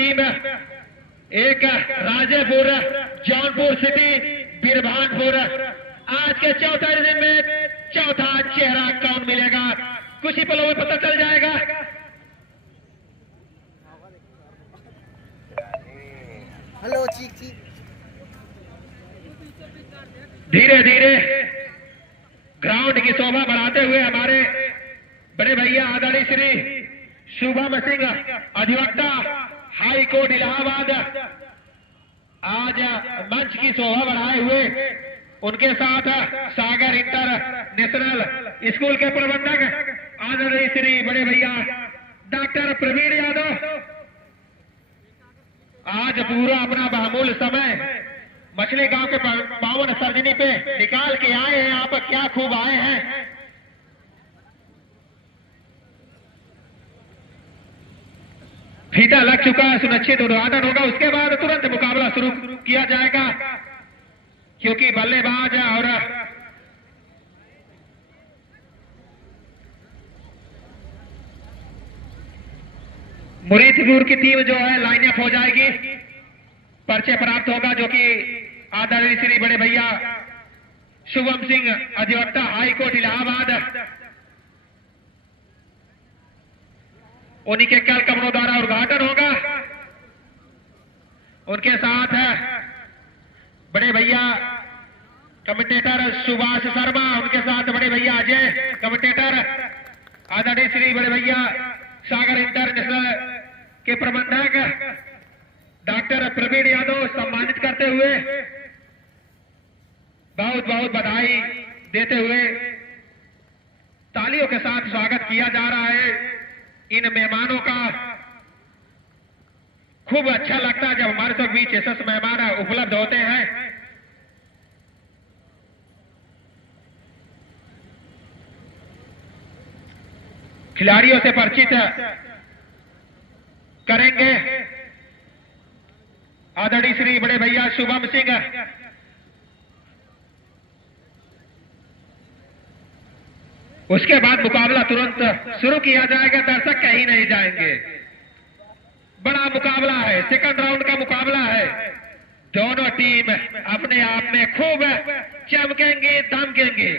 Team, एक Rajepur, Jaunpur city, Birbhanpur. आज के चौथा दिन में चौथा चेहरा कौन मिलेगा, कुछ ही पलों में पता चल जाएगा। हेलो चीक चीक। धीरे धीरे ग्राउंड की शोभा बढ़ाते हुए हमारे बड़े भैया आदरणीय श्री शुभम सिंह अधिवक्ता हाई कोर्ट इलाहाबाद आज मंच की शोभा बढ़ाए हुए, उनके साथ सागर इंटरनेशनल स्कूल के प्रबंधक आदरणीय श्री बड़े भैया डॉक्टर प्रवीण यादव आज पूरा अपना बहुमूल्य समय मछली गांव के पावन सर्जनी पे निकाल के आए हैं। आप क्या खूब आए हैं। फीता लग चुका है, सुनिश्चित उद्घाटन होगा, उसके बाद तुरंत मुकाबला शुरू किया जाएगा, क्योंकि बल्लेबाज और मुरीदपुर की टीम जो है लाइन अप हो जाएगी। पर्चे प्राप्त होगा जो कि आदरणीय श्री बड़े भैया शुभम सिंह अधिवक्ता हाई कोर्ट इलाहाबाद उन्हीं के कल कमरों द्वारा उद्घाटन होगा। उनके साथ बड़े भैया कमेंटेटर सुभाष शर्मा, उनके साथ बड़े भैया अजय कमेंटेटर, आदरणीय श्री बड़े भैया सागर इंटरनेशनल के प्रबंधक डॉक्टर प्रवीण यादव सम्मानित करते हुए बहुत बहुत बधाई देते हुए तालियों के साथ स्वागत किया जा रहा है। इन मेहमानों का खूब अच्छा लगता है जब हमारे सब बीच ऐसे मेहमान उपलब्ध होते हैं। खिलाड़ियों से परिचित करेंगे आदरणीय श्री बड़े भैया शुभम सिंह। उसके बाद मुकाबला तुरंत शुरू किया जाएगा, दर्शक कहीं नहीं जाएंगे। बड़ा मुकाबला है, सेकंड राउंड का मुकाबला है। दोनों टीम अपने आप में खूब चमकेंगे, दमकेंगे।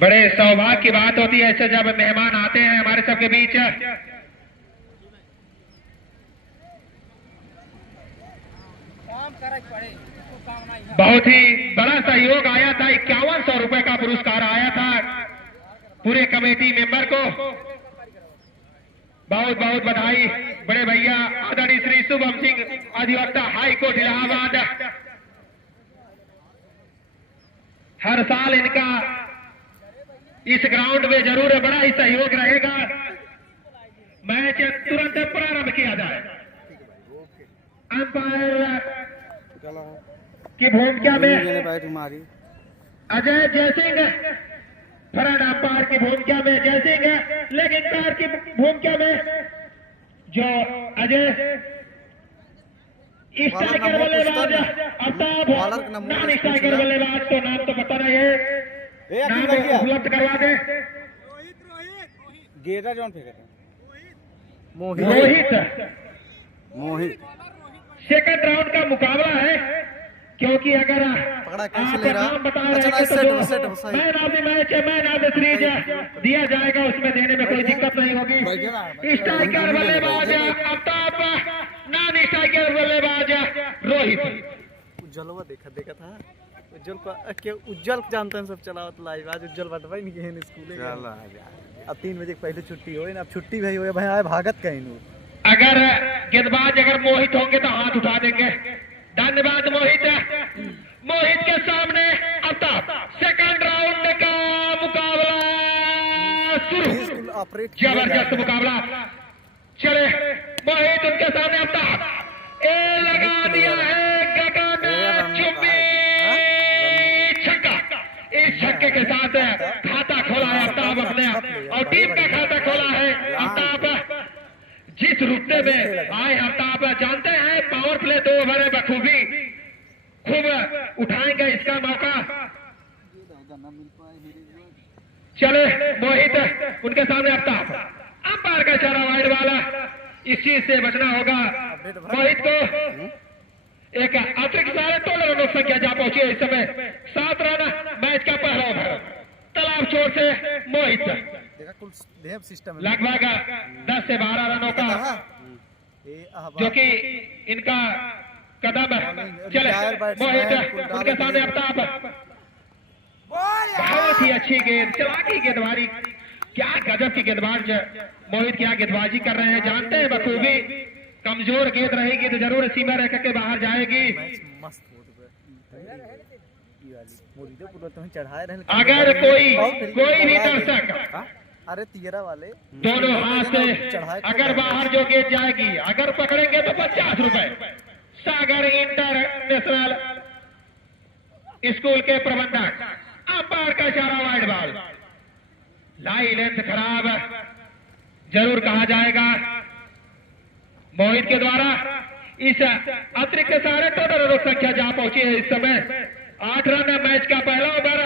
बड़े सौभाग्य की बात होती है ऐसे जब मेहमान आते हैं हमारे सबके बीच। बहुत ही बड़ा सहयोग आया था, 5100 रुपए का पुरस्कार आया था पूरे कमेटी मेंबर को। बहुत बहुत बधाई बड़े भैया आदरणीय श्री शुभम सिंह अधिवक्ता हाई कोर्ट इलाहाबाद। हर साल इनका इस ग्राउंड में जरूर बड़ा ही सहयोग रहेगा। मैच तुरंत प्रारंभ किया जाए। अंपायर की भूमिका में अजय जयसिंह, फ्रंट अंपायर की भूमिका में जयसिंह, लेग अंपायर की भूमिका में जो अजय स्ट्राइकर बल्लेबाज अफ्ताब, नॉन स्ट्राइकर बल्लेबाज तो नाम तो पता नहीं है, नाम उपलब्ध करवा दे। गेरा जौन फेंका मोहित। सेकंड राउंड का मुकाबला है, क्योंकि अगर आप नाम बता रहे हैं तो man of the match, man of the series दिया जाएगा, उसमें देने में कोई दिक्कत नहीं होगी। स्ट्राइकर बल्लेबाज अफ्ताब, नॉन स्ट्राइकर बल्लेबाज रोहित। उज्जवल देखा था उज्जवल जानते हैं सब चलावत लाइव। आज उज्जवल बटवा नहीं गए स्कूल। अब 3 बजे पहले छुट्टी हो ना, अब छुट्टी भाई हो भाई आए भागत कहीं नो। अगर गेंदबाज अगर मोहित होंगे तो हाथ उठा देंगे। धन्यवाद मोहित। मोहित के सामने अफ्ताब। सेकंड राउंड का मुकाबला शुरू। जबरदस्त मुकाबला उनके सामने आफ्ताब, ए लगा दिया है गगन चुम्बी छक्का। इस छक्के के साथ खाता खोला है आफ्ताब अपने और टीम का खाता खोला है आफ्ताब। जिस रुकते में आए आफ्ताब जानते हैं पावर प्ले 2 ओवर है, बखूबी खूब उठाएंगे इसका मौका। चले मोहित उनके सामने आफ्ताब, अंपायर का इशारा वाइड वाला, इस चीज से बचना होगा मोहित को। एक अतिरिक्त सारे 2 रनों की संख्या जा पहुंची है इस समय, 7 रन मैच का पहला ओवर। तालाब छोर से मोहित लगभग 10 से 12 रनों का जो कि इनका कदम है। चले मोहित उनके सामने आफ्ताब, बहुत ही अच्छी गेंद, चलाकी गेंदबाजी, क्या गजब की गेंदबाज मोहित, क्या गेंदबाजी कर रहे हैं जानते हैं बखूबी। कमजोर गेंद रहेगी तो जरूर सीमा रेखा के बाहर जाएगी। अगर कोई भी दर्शक अरे तीरा वाले दोनों हाथ से अगर बाहर जो गेंद जाएगी, अगर पकड़ेंगे तो 50 रुपए। सागर इंटरनेशनल स्कूल के प्रबंधक, अंपायर का इशारा वाइड बॉल, लाई लेंथ खराब जरूर कहा जाएगा मोहित के द्वारा। इस अतिरिक्त सारे 2 रनों की संख्या जा पहुंची है इस समय, 8 रन मैच का पहला ओवर।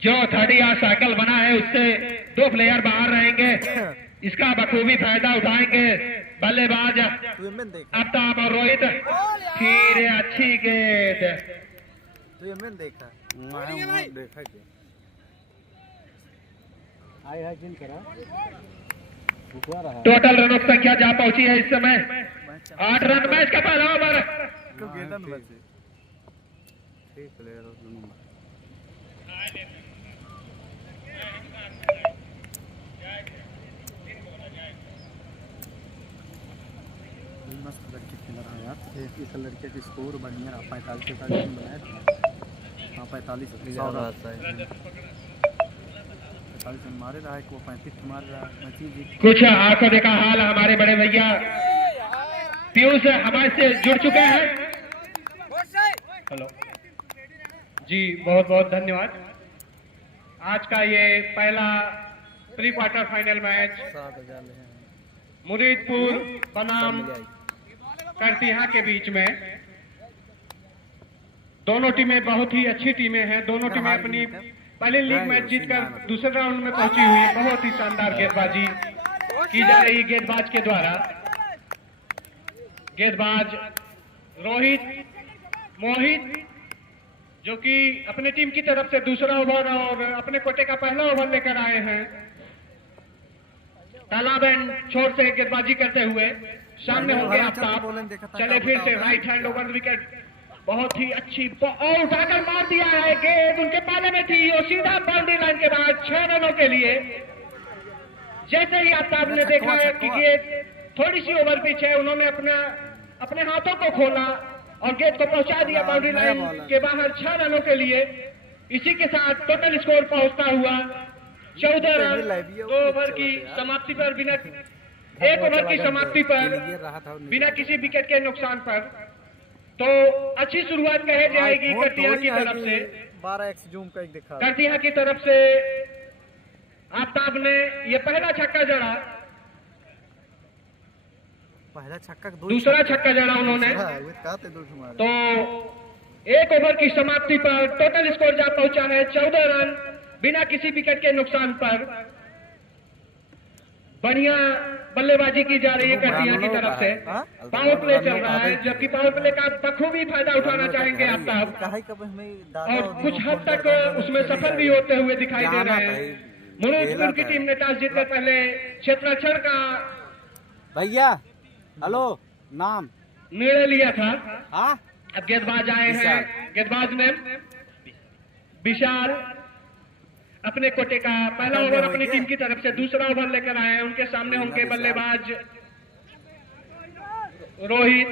जो 30 साइकिल बना है उससे 2 प्लेयर बाहर रहेंगे, इसका बखूबी फायदा उठाएंगे बल्लेबाज आफ्ताब और रोहित। फिर अच्छी गेंद, देखा टोटल रनों की संख्या जा पहुंची है इस समय 8 रन मैच का पहला ओवर। मस्त लड़के खेल रहा है यार, एक लड़के का स्कोर बढ़िया रहा, 45 का गेम बनाया था। हाँ 45 मारे रहा है, वो 35 मार रहा है। कुछ आंखों देखा हाल हमारे बड़े भैया पीयूष हमारे से जुड़ चुके हैं। हेलो जी, बहुत बहुत धन्यवाद। आज का ये पहला pre quarter final match Muridpur बनाम करतिहा के बीच में, दोनों टीमें बहुत ही अच्छी टीमें हैं। दोनों टीमें अपनी पहले लीग मैच जीतकर दूसरे राउंड में पहुंची हुई है। बहुत ही शानदार गेंदबाजी की जा रही है गेंदबाज के द्वारा। गेंदबाज रोहित मोहित जो कि अपने टीम की तरफ से दूसरा ओवर और अपने कोटे का पहला ओवर लेकर आए हैं। तालाब एंड छोर से गेंदबाजी करते हुए सामने होंगे आफ्ताब। चले फिर से राइट हैंड ओवर विकेट, बहुत ही अच्छी और उठाकर मार दिया है गेंद, उनके पाले में थी और सीधा बाउंड्री लाइन के बाद 6 रनों के लिए। जैसे ही आफ्ताब ने देखा है कि गेंद थोड़ी सी ओवर पिच है, उन्होंने अपने हाथों को खोला और गेंद को पहुंचा दिया बाउंड्री लाइन के बाहर 6 रनों के लिए। इसी के साथ टोटल स्कोर पहुंचता हुआ 14 रन। 2 ओवर की समाप्ति पर बिना 1 ओवर की समाप्ति पर बिना किसी विकेट के नुकसान पर, तो अच्छी शुरुआत कहे जाएगी करतिहा की तरफ से। 12x जूम का एक दिखा, करतिहा की तरफ से आफ्ताब ने ये पहला छक्का जड़ा, पहला छक्का, दूसरा छक्का जड़ा उन्होंने। तो 1 ओवर की समाप्ति पर टोटल स्कोर जा पहुंचा है 14 रन बिना किसी विकेट के नुकसान पर। बढ़िया बल्लेबाजी की जा रही है करतिहा की तरफ से। पावर प्ले चल रहा है, जबकि पावर प्ले का बखूबी फायदा उठाना चाहेंगे आफ्ताब और कुछ हद तक उसमें सफल भी होते हुए दिखाई दे रहे हैं। मुरीदपुर की टीम ने टॉस जीतकर पहले क्षेत्ररक्षण का भैया हेलो नाम निर्णय लिया था। हाँ अब गेंदबाज आए हैं, गेंदबाज ने विशाल अपने कोटे का पहला ओवर अपनी टीम की तरफ से दूसरा ओवर लेकर आए हैं। उनके सामने होंगे बल्लेबाज रोहित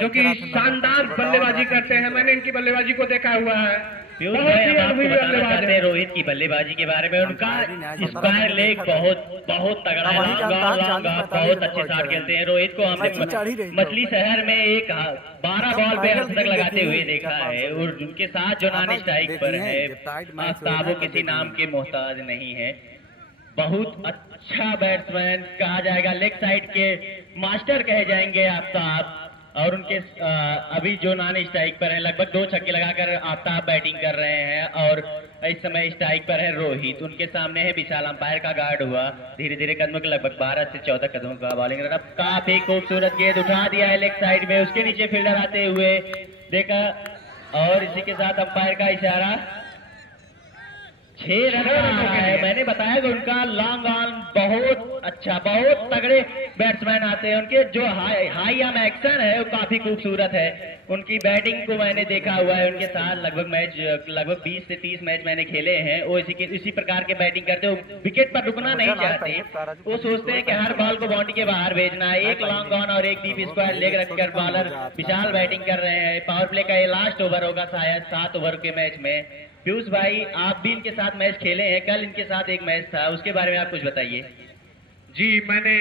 जो कि शानदार बल्लेबाजी करते हैं। मैंने इनकी बल्लेबाजी को देखा हुआ है। पीयूष बहुत भाई, ही हम आपको अनुभवी बताना बल्लेबाज चाहते है। हैं रोहित की बल्लेबाजी के बारे में। उनका स्क्वायर लेग बहुत तगड़ा है, लॉन्ग ऑन बहुत अच्छे शॉट खेलते हैं। रोहित को हमने मछली शहर में एक 12 बॉल पे अर्धशतक लगाते हुए देखा है, और उनके साथ जो नॉन स्ट्राइक पर है आफ्ताब, वो किसी नाम के मोहताज नहीं है। बहुत अच्छा बैट्समैन कहा जाएगा, लेग साइड के मास्टर कहे जाएंगे आफ्ताब। और उनके अभी जो नॉन स्ट्राइक पर है, लगभग 2 छक्के लगाकर आफ्ताब बैटिंग कर रहे हैं, और इस समय स्ट्राइक पर है रोहित। उनके सामने है विशाल, अंपायर का गार्ड हुआ। धीरे धीरे कदमों के लगभग 12 से 14 कदमों का बॉलिंग रन। अब काफी खूबसूरत गेंद उठा दिया है लेग साइड में, उसके नीचे फील्डर आते हुए देखा, और इसी के साथ अंपायर का इशारा 6 रन है। मैंने बताया कि उनका लॉन्ग ऑन बहुत अच्छा, बहुत तगड़े बैट्समैन आते हैं। उनके जो हाई ऑन एक्शन है वो काफी खूबसूरत है। उनकी बैटिंग को मैंने देखा हुआ है, उनके साथ लगभग 20 से 30 मैच मैंने खेले हैं। वो इसी प्रकार के बैटिंग करते हो, विकेट पर रुकना नहीं चाहते। वो सोचते हैं कि हर बॉल को बाउंड्री के बाहर भेजना है। एक लॉन्ग ऑन और एक डीप स्क्वायर लेग रखकर बॉलर विशाल बैटिंग कर रहे हैं। पावर प्ले का ये लास्ट ओवर होगा शायद 7 ओवर के मैच में। पीयूष भाई, आप भी इनके साथ मैच खेले हैं, कल इनके साथ एक मैच था, उसके बारे में आप कुछ बताइए। जी, मैंने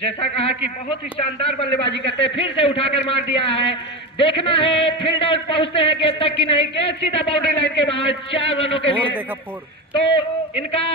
जैसा कहा कि बहुत ही शानदार बल्लेबाजी करते हैं। फिर से उठाकर मार दिया है, देखना है फील्डर पहुंचते हैं गेंद तक कि नहीं। गेंद सीधा बाउंड्री लाइन के बाहर, 4 रनों के लिए। तो इनका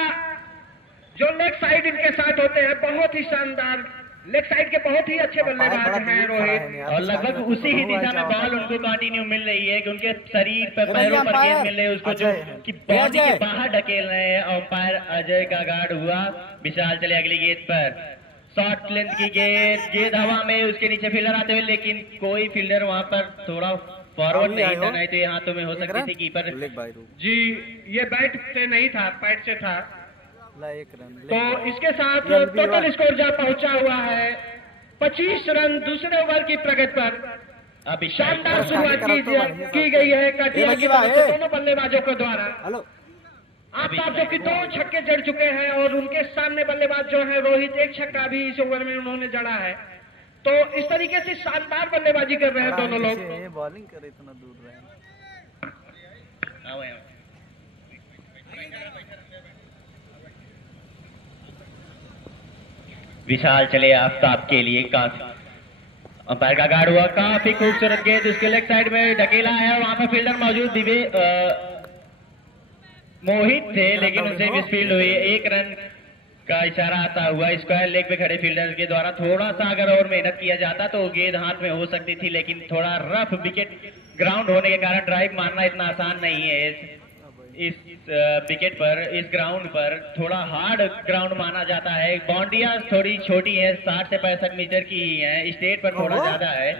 जो लेग साइड इनके साथ होते हैं, बहुत ही शानदार लेग साइड के बहुत ही अच्छे बल्लेबाज हैं रोहित। और लगभग उसी ही दिशा में बॉल उनको कंटिन्यू मिल रही है कि उनके शरीर पर, पैरों पर गेंद मिल रही है उसको, जो कि बॉडी के बाहर ढकेल रहे हैं। अंपायर अजय का गार्ड हुआ। विशाल चले अगली गेंद पर, शॉर्ट लेंथ की गेंद हवा में, उसके नीचे फील्डर आते हुए, लेकिन कोई फील्डर वहां पर थोड़ा फॉरवर्ड नहीं था, नहीं तो ये हाथों में हो सकती थी कीपर। जी, ये बैट से नहीं था, पैड से था। 1 रन। तो इसके साथ टोटल स्कोर जा पहुंचा हुआ है 25 रन दूसरे ओवर की प्रगति पर। अभी शानदार शुरुआत की गई है कटिया की तरफ से दोनों बल्लेबाजों के द्वारा। आफ्ताब जो कि 2 छक्के जड़ चुके हैं, और उनके सामने बल्लेबाज जो है रोहित, 1 छक्का भी इस ओवर में उन्होंने जड़ा है। तो इस तरीके से शानदार बल्लेबाजी कर रहे हैं दोनों लोग। बॉलिंग करे इतना दूर रहे। विशाल चले आफ्ताब के लिए, काफी अंपायर का गार्ड हुआ, काफी खूबसूरत गेंद उसके लेग साइड में ढकेला है। वहां पर फील्डर मौजूद मोहित थे, लेकिन उनसे मिसफील्ड हुई। 1 रन का इशारा आता हुआ स्क्वायर लेग पे खड़े फील्डर के द्वारा। थोड़ा सा अगर और मेहनत किया जाता तो गेंद हाथ में हो सकती थी, लेकिन थोड़ा रफ विकेट ग्राउंड होने के कारण ड्राइव मारना इतना आसान नहीं है। इस विकेट पर, इस ग्राउंड पर थोड़ा हार्ड ग्राउंड माना जाता है। बाउंड्रियां थोड़ी छोटी है, 60 से 65 मीटर की ही है, स्टेट पर थोड़ा ज्यादा है।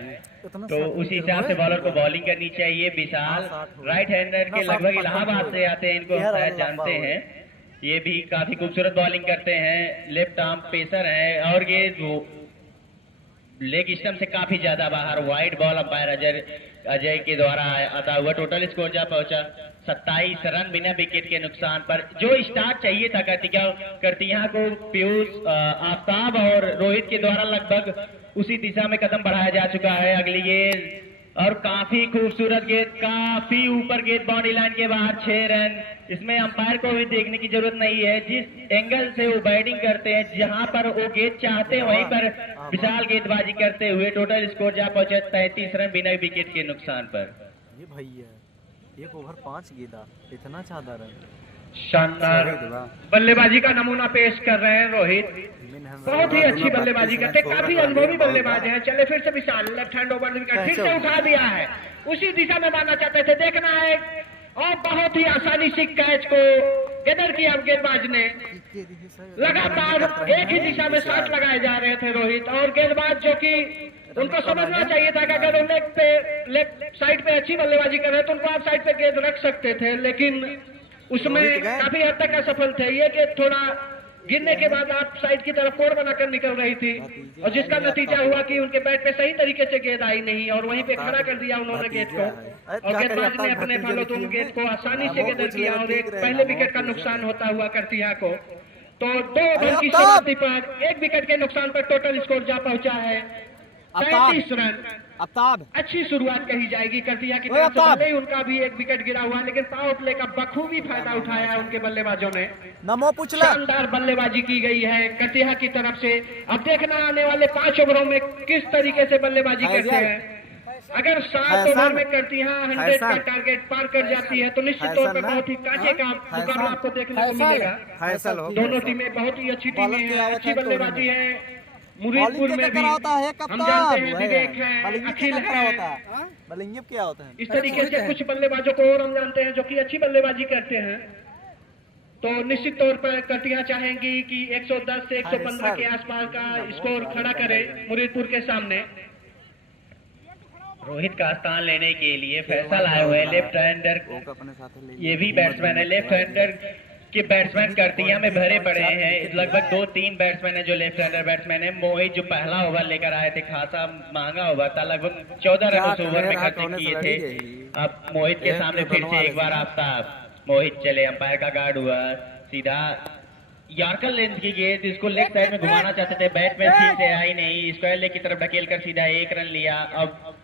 तो उसी हिसाब से बॉलर को बॉलिंग करनी चाहिए। विशाल राइट हैंडर के लगभग इलाहाबाद से आते हैं, इनको हम शायद जानते हैं। ये भी काफी खूबसूरत बॉलिंग करते हैं, लेफ्ट आर्म पेसर है, और ये लेग स्टंप से काफी ज्यादा बाहर। वाइड बॉल अंपायर अजय के द्वारा आता हुआ। टोटल स्कोर जा पहुंचा 27 रन बिना विकेट के नुकसान पर। जो स्टार्ट चाहिए था करतिया को पीयूष, आफ्ताब और रोहित के द्वारा लगभग उसी दिशा में कदम बढ़ाया जा चुका है। अगली गेंद, और काफी खूबसूरत गेंद, काफी ऊपर गेंद बाउंड्री लाइन के बाहर, 6 रन। इसमें अंपायर को भी देखने की जरूरत नहीं है, जिस एंगल से वो बैटिंग करते हैं, जहां पर वो गेंद चाहते हैं वहीं पर विशाल गेंदबाजी करते हुए। टोटल स्कोर जा पहुंचे 33 रन बिना विकेट के नुकसान पर। ये भैया 1 ओवर 5 गेंदा, इतना ज्यादा रन। शानदार बल्लेबाजी का नमूना पेश कर रहे हैं रोहित। बहुत ही अच्छी बल्लेबाजी करते, काफी अनुभवी बल्लेबाज हैं। चले फिर से विशाल, लेफ्ट हैंड ओवर विकेट फिर से उठा दिया है, उसी दिशा में मारना चाहते थे, देखना है। और बहुत ही आसानी से कैच को गेदर किया गेंदबाज ने। लगातार एक ही दिशा में शॉट लगाए जा रहे थे रोहित, और गेंदबाज जो कि उनको समझना चाहिए था कि अगर वो लेग साइड पे अच्छी बल्लेबाजी कर रहे हैं तो उनको आप साइड पे गेंद रख सकते थे, लेकिन उसमें काफी हद तक असफल थे। ये कि थोड़ा गिरने के बाद आप साइड की तरफ कोर बनाकर निकल रही थी, और जिसका नतीजा हुआ कि उनके बैट पे सही तरीके से गेंद आई नहीं, और वहीं पे खड़ा कर दिया उन्होंने गेंद को, और गेंदबाज ने अपने फालोतुम गेंद को आसानी से गेंद किया, और एक पहले विकेट का नुकसान होता हुआ करतिया को। तो 2 ओवर की समाप्ति पर 1 विकेट के नुकसान पर टोटल स्कोर जा पहुंचा है 35 रन। आफ्ताब अच्छी शुरुआत कही जाएगी करतिया की ओए तरफ से। आफ्ताब! भले ही उनका भी एक विकेट गिरा हुआ, लेकिन पावर प्ले का बखूबी फायदा उठाया है उनके बल्लेबाजों ने। नमो पूछला शानदार बल्लेबाजी की गई है करतिया की तरफ से। अब देखना आने वाले 5 ओवरों में किस तरीके से बल्लेबाजी करते हैं। अगर 7 ओवर में करतिया 100 का टारगेट पार कर जाती है तो निश्चित तौर पर बहुत ही कांटे का मुकाबला आपको देखने को मिलेगा। फैसल हो दोनों टीमें बहुत ही अच्छी टीमें हैं, अच्छी बल्लेबाजी है। मुरीदपुर में भी होता है हम जानते हैं विवेक है, अखिल है। बलिंग क्या होता है? इस तरीके से कुछ बल्लेबाजों को और हम जानते हैं जो कि अच्छी बल्लेबाजी करते हैं। तो निश्चित तौर पर करतिया चाहेंगी कि 110 से 115 के आसपास का स्कोर खड़ा करे मुरीदपुर के सामने। रोहित का स्थान लेने के लिए फैसल आए हुए हैं, लेफ्ट हैंडर। अपने साथ ले ये भी बैट्समैन है, लेफ्ट हैंडर के बैट्समैन करतिया में भरे पड़े हैं। लगभग 2-3 बैट्समैन है जो लेफ्ट हैंडर बैट्समैन है। मोहित जो पहला ओवर लेकर आए थे, खासा महंगा ओवर था, लगभग 14 रन उस ओवर में खर्च किए थे। अब मोहित के सामने फिर से एक बार आफ्ताब। मोहित चले, अंपायर का गार्ड हुआ, सीधा यॉर्कर लेंथ की गेंद, इसको लेग साइड में घुमाना चाहते थे, बैट में ठीक से आई नहीं, स्क्वायर लेग की तरफ ढकेल कर सीधा 1 रन लिया। अब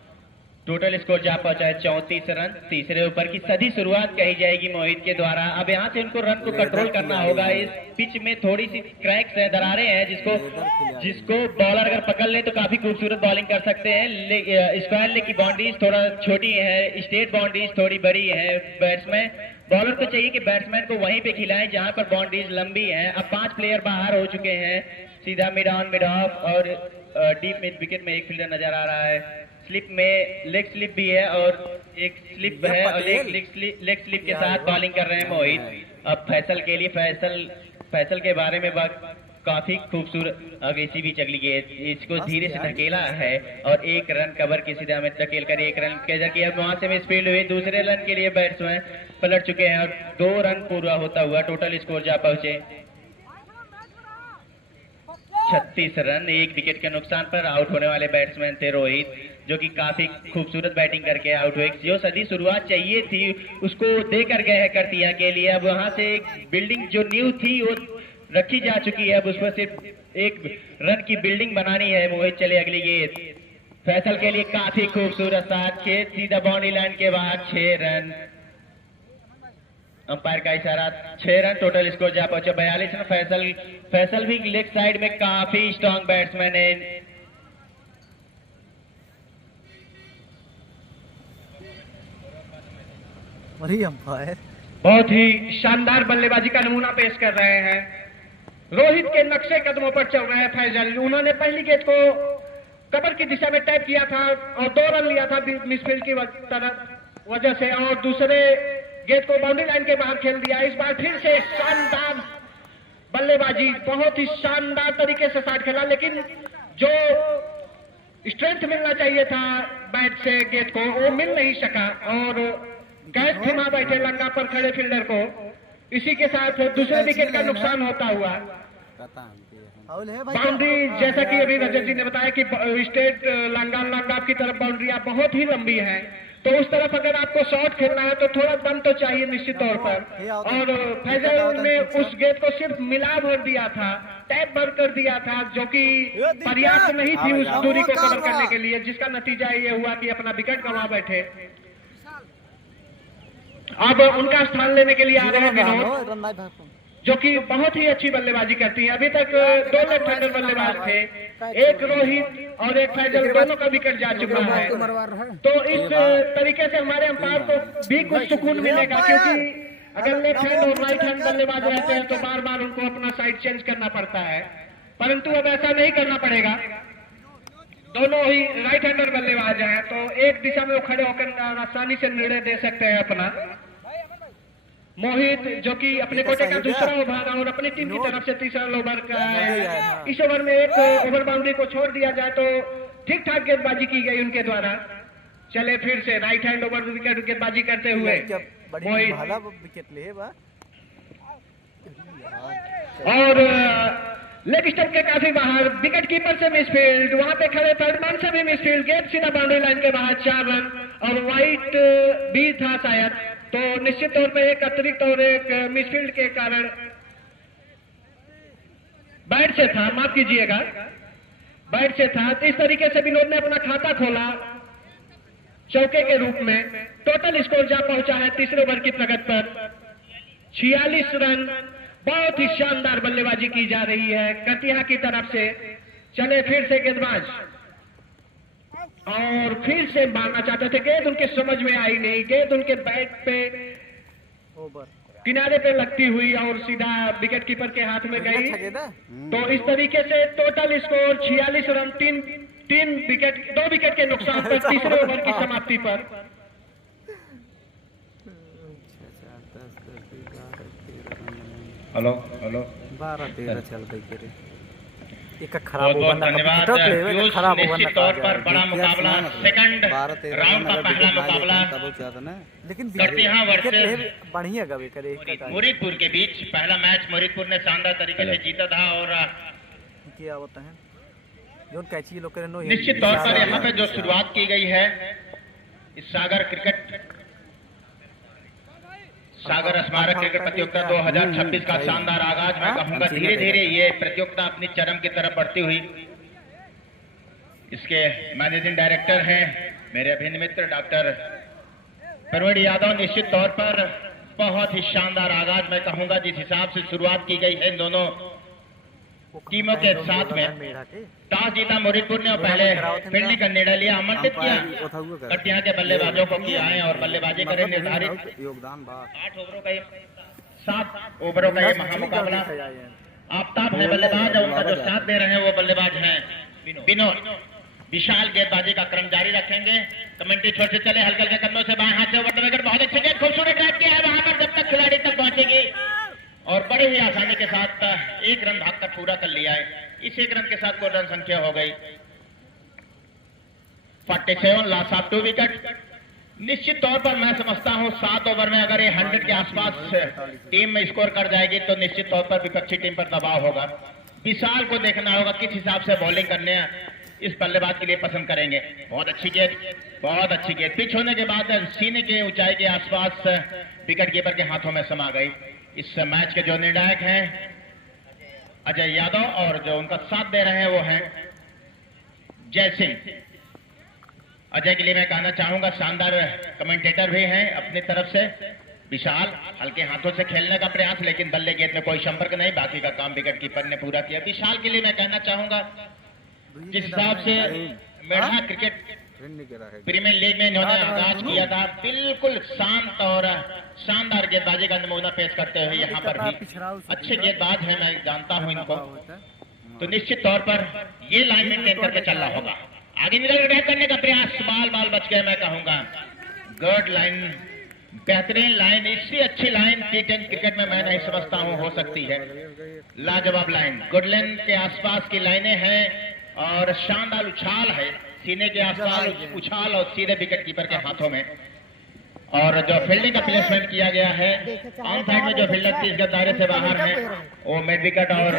टोटल स्कोर जा पहुंचा है 34 रन। तीसरे ओवर की सदी शुरुआत कही जाएगी मोहित के द्वारा। अब यहाँ से उनको रन को कंट्रोल करना होगा। इस पिच में थोड़ी सी क्रैक्स है, दरारें हैं, जिसको बॉलर अगर पकड़ ले तो काफी खूबसूरत बॉलिंग कर सकते हैं। स्क्वायर लेग की बाउंड्रीज थोड़ा छोटी है, स्टेट बाउंड्रीज थोड़ी बड़ी है। बैट्समैन बॉलर को चाहिए कि बैट्समैन को वहीं पे खिलाएं जहां पर बाउंड्रीज लंबी है। अब 5 प्लेयर बाहर हो चुके हैं, सीधा मिड ऑन मिड ऑफ, और डीप मिड विकेट में एक फील्डर नजर आ रहा है। स्लिप में लेग स्लिप भी है और एक स्लिप है, और लेग स्लिप के साथ बॉलिंग कर रहे हैं मोहित। अब फैसल के लिए फैसल के बारे में काफी खूबसूरत अग्रेसिव भी चली गेंद, इसको धीरे से धकेला है और 1 रन कवर की सीधा में धकेल कर 1 रन कैचर किया। वहां से मिस फील्ड हुई, दूसरे रन के लिए बैट्समैन पलट चुके हैं और 2 रन पूरा होता हुआ टोटल स्कोर जा पहुंचे 36 रन। 1 विकेट के नुकसान पर आउट होने वाले बैट्समैन थे रोहित, जो कि काफी खूबसूरत बैटिंग करके आउट हुए। जो सदी शुरुआत चाहिए थी उसको देकर गए हैं करतिया के लिए। अब वहां से एक बिल्डिंग जो न्यू थी वो रखी जा चुकी है, अब उस पर सिर्फ 1 रन की बिल्डिंग बनानी है। मोहित चले अगली गेंद, फैसल के लिए काफी खूबसूरत साथ खेत, सीधा बाउंड्री लाइन के बाद 6 रन। अंपायर का इशारा, 6 रन टोटल स्कोर जा पहुंचे 42 रन। फैसल भी लेग साइड में काफी स्ट्रॉन्ग बैट्समैन है। वही अंपायर बहुत ही शानदार बल्लेबाजी का नमूना पेश कर रहे हैं। रोहित के नक्शे कदमों पर चल रहे हैं फैजल। उन्होंने पहली गेंद को कवर की दिशा में टैप किया था और 2 रन लिया था मिसफील्ड की वजह से, और दूसरे गेंद को बाउंड्री लाइन के बाहर खेल दिया। इस बार फिर से शानदार बल्लेबाजी, बहुत ही शानदार तरीके से शॉट खेला, लेकिन जो स्ट्रेंथ मिलना चाहिए था बैट से गेंद को वो मिल नहीं सका और कैच थमा बैठे लंगा पर खड़े फील्डर को। इसी के साथ दूसरे विकेट का नुकसान होता हुआ बाउंड्री, जैसा कि अभी रजत जी ने बताया कि स्टेट लंगा की तरफ बाउंड्रियां बहुत ही लंबी हैं, तो उस तरफ अगर आपको शॉट खेलना है तो थोड़ा दम तो चाहिए निश्चित तौर पर। और फैजल ने उस गेंद को सिर्फ मिला भर दिया था, टैप भर कर दिया था, जो कि पर्याप्त नहीं थी उस दूरी को कवर करने के लिए, जिसका नतीजा ये हुआ कि अपना विकेट गंवा बैठे। अब उनका स्थान लेने के लिए आ रहे हैं विनोद, जो कि बहुत ही अच्छी बल्लेबाजी करती हैं। अभी तक 2 लेफ्ट हैंडर बल्लेबाज थे, एक रोहित और एक फैजल, दोनों का विकेट जा चुका है। तो इस तरीके से हमारे अंपायर को भी कुछ सुकून मिलेगा, क्योंकि अगर लेफ्ट हैंड और राइट हैंड बल्लेबाज रहते हैं तो बार बार उनको अपना साइड चेंज करना पड़ता है, परंतु अब ऐसा नहीं करना पड़ेगा। दोनों ही राइट हैंडर बल्लेबाज हैं, तो एक दिशा में वो खड़े होकर आसानी से निर्णय दे सकते हैं अपना। मोहित जो कि अपने कोटे का दूसरा ओवर और अपनी टीम की तरफ से तीसरा ओवर का है। इस ओवर में एक ओवर बाउंड्री को छोड़ दिया जाए तो ठीक ठाक गेंदबाजी की गई उनके द्वारा। चले फिर से राइट हैंड ओवर विकेट गेंदबाजी करते हुए विकेट ले और लेग स्टंप के काफी बाहर, विकेट कीपर से मिसफील्ड, वहां पे खड़े थर्ड मैन से भी मिसफील्ड, गेंद सीधा बाउंड्री लाइन के बाहर 4 रन और वाइट भी था शायद, तो निश्चित तौर पे एक अतिरिक्त और एक मिसफील्ड के कारण बैट से था, माफ कीजिएगा बैट से था। तो इस तरीके से विनोद ने अपना खाता खोला चौके के रूप में। टोटल स्कोर जा पहुंचा है तीसरे ओवर की प्रगति पर 46 रन। बहुत ही शानदार बल्लेबाजी की जा रही है कटिया की तरफ से। चले फिर से गेंदबाज, और फिर से मारना चाहते थे, गेंद उनके समझ में आई नहीं, गेंद उनके बैट पे ओवर किनारे पे लगती हुई और सीधा विकेट कीपर के हाथ में गई। तो इस तरीके से टोटल स्कोर 46 रन, 2 विकेट के नुकसान पर तीसरे ओवर की समाप्ति पर। हेलो हेलो 12-13 चल गई तेरे। एक खराब बहुत बहुत बंदा धन्यवाद। खराब खराब निश्चित तौर पर बड़ा मुकाबला, सेकंड राउंड का पहला मुकाबला लेकिन कटिया वर्सेस बढ़िया गवे करे मुरीदपुर के बीच। पहला मैच मुरीदपुर ने शानदार तरीके से जीता था और क्या होता है जो कैची लोग करे नो। निश्चित तौर पर यहाँ पे जो शुरुआत की गई है इस सागर स्मारक क्रिकेट प्रतियोगिता 2026 का शानदार आगाज, मैं कहूंगा धीरे धीरे ये प्रतियोगिता अपनी चरम की तरफ बढ़ती हुई। इसके मैनेजिंग डायरेक्टर हैं मेरे अभिन्न मित्र डॉक्टर प्रवीण यादव। निश्चित तौर पर बहुत ही शानदार आगाज, मैं कहूंगा जिस हिसाब से शुरुआत की गई है इन दोनों टीमों के साथ में। टॉस जीता मुरीदपुर ने और पहले फील्डिंग का निर्णय लिया, आमंत्रित किया कटिया के बल्लेबाजों को कि आए और बल्लेबाजी करें। निर्धारित 7 ओवरों का ये महामुकाबला। आफ्ताब है बल्लेबाज और उनका जो साथ दे रहे हैं वो बल्लेबाज हैं विनोद। विशाल गेंदबाजी का क्रम जारी रखेंगे। कमेंट्री छोर से चले, हल्के हल्के कदमों से बाएं हाथ से ओवर विकेट, बहुत अच्छे गेंद, खूबसूरत ड्राइव किया है वहां पर, जब तक खिलाड़ी तक पहुंचेगी और बड़े ही आसानी के साथ 1 रन भागकर पूरा कर लिया है। इस 1 रन के साथ कुल रन संख्या हो गई 47, लास्ट ऑफ 2 विकेट। निश्चित तौर पर मैं समझता हूं 7 ओवर में अगर ये 100 के आसपास टीम में स्कोर कर जाएगी तो निश्चित तौर पर विपक्षी टीम पर दबाव होगा। विशाल को देखना होगा किस हिसाब से बॉलिंग करने इस बल्लेबाज के लिए पसंद करेंगे। बहुत अच्छी गेंद, बहुत अच्छी गेंद, पिच होने के बाद सीने के ऊंचाई के आसपास विकेट कीपर के हाथों में समा गई। इस मैच के जो निर्णायक हैं अजय यादव और जो उनका साथ दे रहे हैं वो हैं जय सिंह। अजय के लिए मैं कहना चाहूंगा शानदार कमेंटेटर भी हैं अपनी तरफ से। विशाल हल्के हाथों से खेलने का प्रयास, लेकिन बल्ले गेंद में कोई संपर्क नहीं, बाकी का काम विकेट कीपर ने पूरा किया। विशाल के लिए मैं कहना चाहूंगा जिस हिसाब से मेढ़ा क्रिकेट प्रीमियर लीग में इन्होंने आगाज किया था, बिल्कुल शांत और शानदार गेंदबाजी का नमूना पेश करते हुए यहाँ पर भी अच्छे गेंदबाज हैं, मैं जानता हूँ इनको। तो निश्चित तौर पर ये लाइन मेंटेन करके चलना होगा। आगे निकल करने का प्रयास, बाल बच गए, मैं कहूंगा गुड लाइन, बेहतरीन लाइन। इससे अच्छी लाइन T10 क्रिकेट में मैं नहीं समझता हूँ हो सकती है। लाजवाब लाइन, गुड लाइन के आसपास की लाइनें हैं और शानदार उछाल है, सीने के आसपास उछाल और सीधे विकेट कीपर के हाथों में। और जो फील्डिंग का प्लेसमेंट किया गया है ऑन साइड में, जो फील्डर 30 गज दायरे से बाहर है वो मिड विकेट, और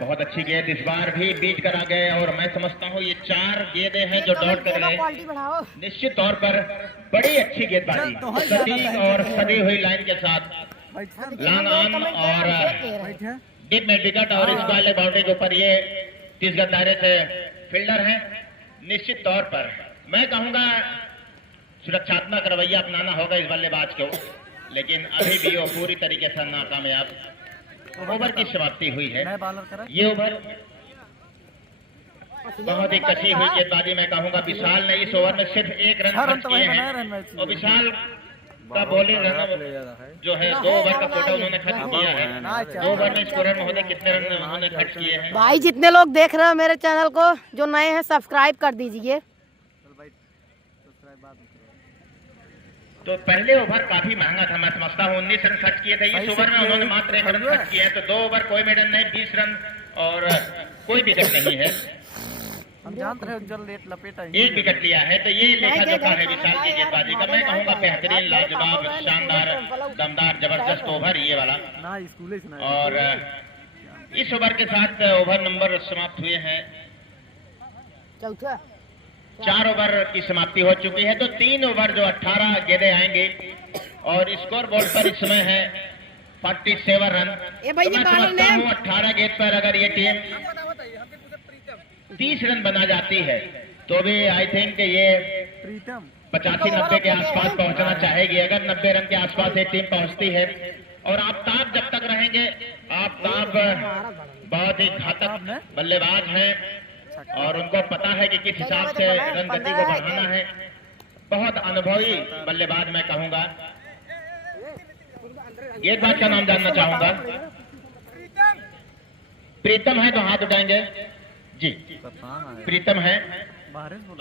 बहुत अच्छी गेंद इस बार भी बीट करा गए। और मैं समझता हूँ ये 4 गेंदें हैं जो डॉट कर गए। निश्चित तौर पर बड़ी अच्छी गेंदबाजी, सटीक और सदी हुई लाइन के साथ लॉन्ग ऑन और डीप मिड विकेट, और इस वाले बाउंड्री के ऊपर ये 30 गज दायरे से फील्डर हैं। निश्चित तौर पर मैं कहूंगा सुरक्षात्मक रवैया अपनाना होगा इस बल्लेबाज को, लेकिन अभी भी वो पूरी तरीके से नाकामयाब। ओवर की समाप्ति हुई है। ये ओवर बहुत ही कसी हुई गेंदबाजी, मैं कहूंगा विशाल ने इस ओवर में सिर्फ 1 रन खर्च किए हैं और विशाल का बॉलिंग रन जो है 2 ओवर का कोटा उन्होंने खत्म किया है। 2 ओवर में स्कोरर महोदय कितने रन उन्होंने खर्च किए हैं? भाई जितने लोग देख रहे हो मेरे चैनल को, जो नए हैं सब्सक्राइब कर दीजिए। तो पहले ओवर काफी महंगा था, मैं समझता हूँ 19 रन खर्च किए थे। इस ओवर में उन्होंने मात्र 1 रन खर्च किए हैं, तो 2 ओवर कोई मेडन नहीं, 20 रन और कोई विकेट नहीं है। हम जानते हैं उज्जवल लेट लपेटा 1 विकेट लिया है, तो ये लेखा जोखा है विशाल की गेंदबाजी का। मैं कहूंगा बेहतरीन, लाजवाब, शानदार, दमदार, जबरदस्त ओवर ये वाला। और इस ओवर के साथ ओवर नंबर समाप्त हुए हैं। 4 ओवर की समाप्ति हो चुकी है, तो 3 ओवर जो 18 गेंदें आएंगे और स्कोर बोर्ड पर इस समय है 47 रन। तो मैं समझता हूँ 18 गेंद पर अगर ये टीम 30 रन बना जाती है तो भी आई थिंक ये 85-90 के आसपास पहुंचना चाहेगी। अगर 90 रन के आसपास एक टीम पहुंचती है, और आफ्ताब जब तक रहेंगे, आफ्ताब बहुत ही घातक बल्लेबाज हैं और उनको पता है कि किस हिसाब से रन गति को बढ़ाना है। बहुत अनुभवी बल्लेबाज मैं कहूंगा। गेंदबाज का नाम जानना चाहूंगा। प्रीतम है तो हाथ उठाएंगे जी। प्रीतम है,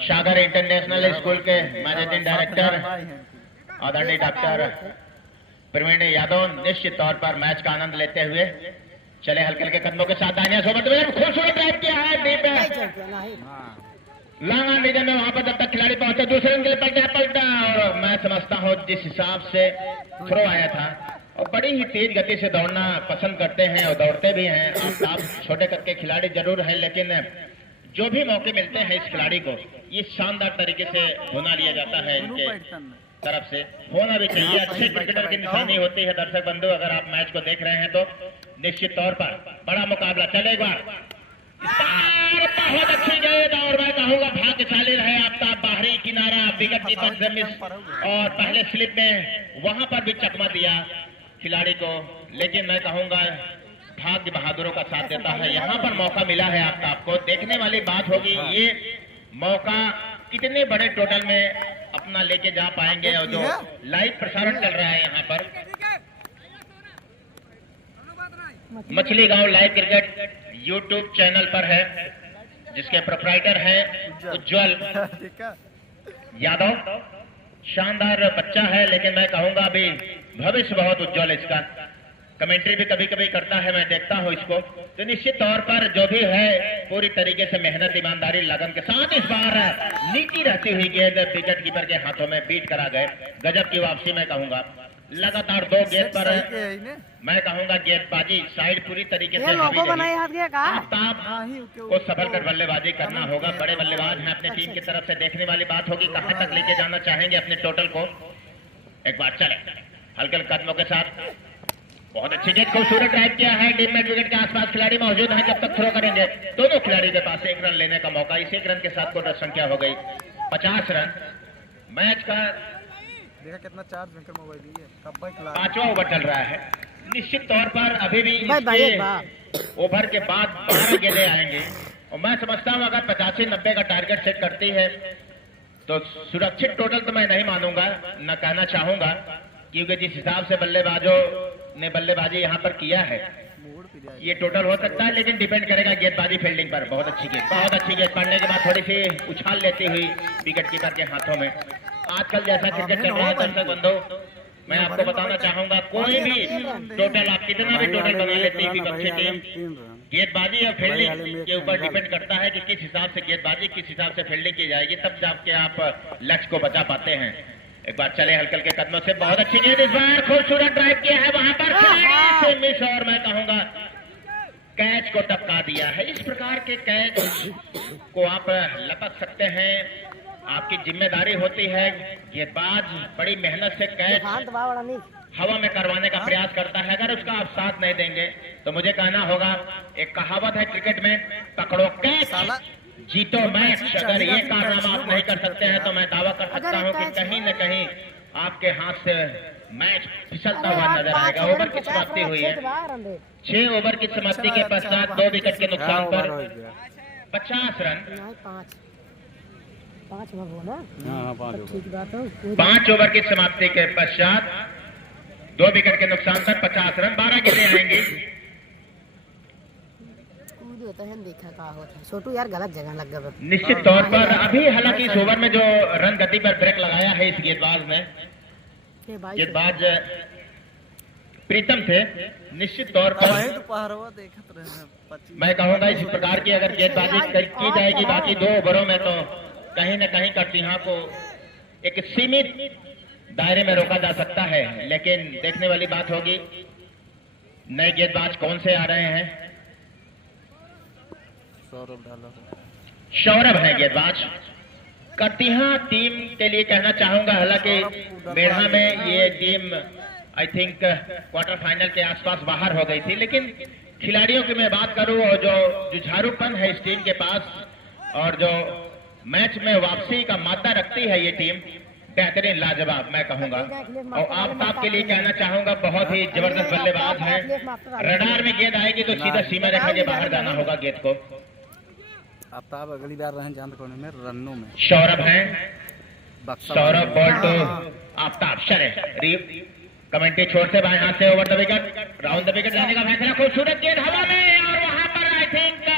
सागर इंटरनेशनल स्कूल के मैनेजिंग डायरेक्टर आदरणीय डॉक्टर प्रवीण यादव निश्चित तौर पर मैच का आनंद लेते हुए चले हल्के हल्के कदमों के साथ। दानिया सोबत में खूबसूरत ड्राइव किया है डीप लॉन्ग ऑन रीजन में। वहां पर जब तक खिलाड़ी पहुंचे दूसरे रन के लिए पलटा और मैं समझता हूं जिस हिसाब से थ्रो आया था, और बड़ी ही तेज गति से दौड़ना पसंद करते हैं और दौड़ते भी हैं। आप छोटे कद के खिलाड़ी जरूर हैं, लेकिन जो भी मौके मिलते हैं इस खिलाड़ी को, ये शानदार तरीके से होना लिया जाता है इनके तरफ से। होना भी चाहिए, अच्छे क्रिकेटर की निशानी होती है। दर्शक बंधु, अगर आप मैच को देख रहे हैं तो निश्चित तौर पर बड़ा मुकाबला चले। एक बार बहुत अच्छी गेंद और मैं कहूंगा भाग्यशाली रहे आफ्ताब। बाहरी किनारा विकेट कीपर से मिस और पहले स्लिप में वहां पर भी चकमा दिया खिलाड़ी को, लेकिन मैं कहूंगा भाग्य बहादुरों का साथ देता है। यहाँ पर मौका मिला है आफ्ताब को। देखने वाली बात होगी ये मौका कितने बड़े टोटल में अपना लेके जा पाएंगे, और जो लाइव प्रसारण चल रहा है यहाँ पर मछली गांव लाइव क्रिकेट यूट्यूब चैनल पर है, जिसके प्रोप्राइटर हैं उज्जवल यादव। शानदार बच्चा है, लेकिन मैं कहूंगा अभी भविष्य बहुत उज्जवल इसका। कमेंट्री भी कभी कभी करता है, मैं देखता हूं इसको। तो निश्चित तौर पर जो भी है पूरी तरीके से मेहनत, ईमानदारी, लगन के साथ इस बार नीति रहती हुई गेंद विकेट कीपर के हाथों में बीट करा गए। गजब की वापसी मैं कहूंगा। लगातार 2 गेंद पर मैं कहूंगा गेंदबाजी साइड पूरी तरीके से आफ्ताब को सफल कर बल्लेबाजी करना होगा। बड़े बल्लेबाज हैं अपनी टीम की तरफ से। देखने वाली बात होगी कहां तक लेके जाना चाहेंगे अपने टोटल को। एक बार चले हल्के कदमों के साथ। बहुत अच्छी गेंद, खूबसूरत ड्राइव किया है। डीप मिड विकेट के आसपास खिलाड़ी मौजूद हैं। जब तक थ्रो करेंगे दोनों खिलाड़ी के पास 1 रन लेने का मौका। इस 1 रन के साथ टोटल संख्या हो गई 50 रन। मैच का देखा कितना चार्ज विकेट मोबाइल है, 5वां ओवर चल रहा है। निश्चित तौर पर अभी भी ओवर के बाद 12 गेंदें आएंगे, और मैं समझता हूं अगर 85-90 का टारगेट सेट करती है तो सुरक्षित टोटल तो मैं नहीं मानूंगा, न कहना चाहूंगा, क्योंकि जिस हिसाब से बल्लेबाजों ने बल्लेबाजी यहां पर किया है ये टोटल हो सकता है, लेकिन डिपेंड करेगा गेंदबाजी फील्डिंग पर। बहुत अच्छी गेंद पड़ने के बाद थोड़ी सी उछाल लेती हुई विकेट कीपर के हाथों में। आजकल जैसा क्रिकेट चल रहा है दर्शक बंधु, मैं आपको बताना चाहूंगा कोई भी टोटल, आप कितना भी टोटल बना लेती है विपक्षी टीम, गेंदबाजी या फील्डिंग के ऊपर डिपेंड करता है कि किस हिसाब से गेंदबाजी, किस हिसाब से फील्डिंग की जाएगी, तब जाके आप लक्ष्य को बचा पाते हैं। एक बार चले हल्के के कदमों से। बहुत अच्छी गेंद इस बार, खूबसूरत ड्राइव किया है वहां पर से मिस, और मैं कहूंगा कैच को टपका दिया है। इस प्रकार के कैच को आप लपक सकते हैं, आपकी जिम्मेदारी होती है। गेंदबाज बड़ी मेहनत से कैच हवा में करवाने का प्रयास करता है। अगर उसका आप साथ नहीं देंगे तो मुझे कहना होगा, एक कहावत है क्रिकेट में, पकड़ो कैच जीतो मैच। अगर ये कारनामा आप नहीं कर सकते हैं तो मैं दावा कर सकता हूं कि कहीं न कहीं आपके हाथ से मैच फिसलता हुआ नजर आएगा। ओवर की समाप्ति हुई है। 6 ओवर की समाप्ति के पश्चात 2 विकेट के नुकसान पर 50 रन। 5 ओवर की समाप्ति के पश्चात 2 विकेट के नुकसान पर 50 रन। 12 गेंदें आएंगी। छोटू यार गलत जगह लग गया। निश्चित तौर पर अभी हालांकि इस ओवर में जो रन गति पर ब्रेक लगाया है इस गेंदबाज ने, गेंदबाज प्रीतम थे। निश्चित तौर पर मैं कहूंगा इस प्रकार की अगर गेंदबाजी की जाएगी बाकी 2 ओवरों में तो कहीं न कहीं कटिहां को एक सीमित दायरे में रोका जा सकता है। लेकिन देखने वाली बात होगी नए गेंदबाज कौन से आ रहे हैं। सौरभ है गेंदबाज। कटिहां टीम के लिए कहना चाहूंगा, हालांकि मेढ़ा में ये team I think quarter final के आसपास बाहर हो गई थी, लेकिन खिलाड़ियों की मैं बात करूं और जो जुझारूपन है इस टीम के पास और जो मैच में वापसी का मादा रखती है ये टीम, बेहतरीन लाजवाब मैं कहूंगा। और आफ्ताब के लिए कहना चाहूंगा बहुत ही जबरदस्त बल्लेबाज है। रडार में गेंद आएगी तो सीधा सीमा रेखा के बाहर जाना होगा गेंद को। आफ्ताब अगली बार रहें चांद कोने में रनों में। सौरभ है, सौरभ बॉल टू आफ्ताब। चले कमेंट्री छोड़ से बाएं हाथ से over the wicket, round the wicket जाने का फैसला। खूबसूरत गेंद हवा में और वहां पर आई थिंक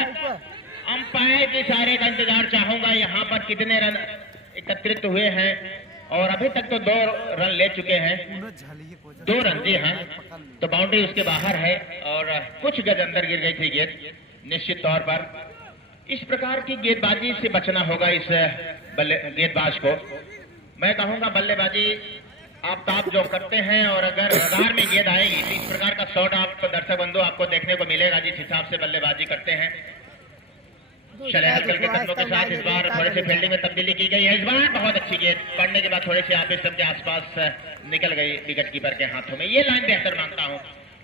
अंपायर के इशारे का इंतजार चाहूंगा। यहाँ पर कितने रन एकत्रित हुए हैं और अभी तक तो 2 रन ले चुके हैं। 2 रन, जी हाँ, तो बाउंड्री उसके बाहर है और कुछ गज अंदर गिर गई थी गेंद। निश्चित तौर पर इस प्रकार की गेंदबाजी से बचना होगा इस गेंदबाज को। मैं कहूंगा बल्लेबाजी आफ्ताब जो करते हैं और अगर रडार में गेंद आएगी तो इस प्रकार का शॉट आप दर्शक बंधु आपको देखने को मिलेगा जिस हिसाब से बल्लेबाजी करते हैं। चले हल्के के कदमों के साथ इस बार थोड़ी सी फील्डिंग में तब्दीली की गई है। इस बार बहुत अच्छी गेंद पड़ने के बाद थोड़ी सी आप स्टंप के आसपास निकल गई विकेट कीपर के हाथों में। ये लाइन बेहतर मानता हूं।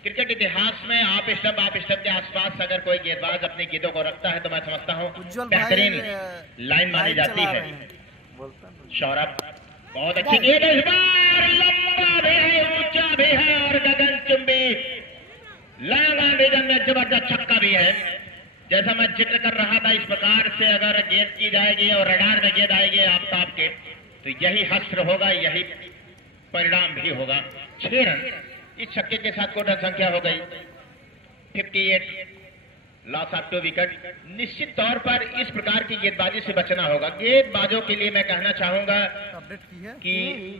क्रिकेट इतिहास में आप स्टंप के आसपास अगर कोई गेंदबाज अपनी गेंदों को रखता है तो मैं समझता हूं बेहतरीन लाइन मानी जाती है। सौरभ बहुत अच्छी गेंद, इस बार लंबा भी है, ऊंचा भी है और गगनचुंबी लगा निगम में जबरदस्त छक्का भी है। जैसा मैं जिक्र कर रहा था, इस प्रकार से अगर गेंद की जाएगी और रडार में गेंद आएगी आफ्ताब के तो यही हस्र होगा, यही परिणाम भी होगा। 6 रन इस छक्के के साथ कोई रन संख्या हो गई 58, लॉस ऑफ 2 विकेट। निश्चित तौर पर इस प्रकार की गेंदबाजी से बचना होगा। गेंदबाजों के लिए मैं कहना चाहूंगा कि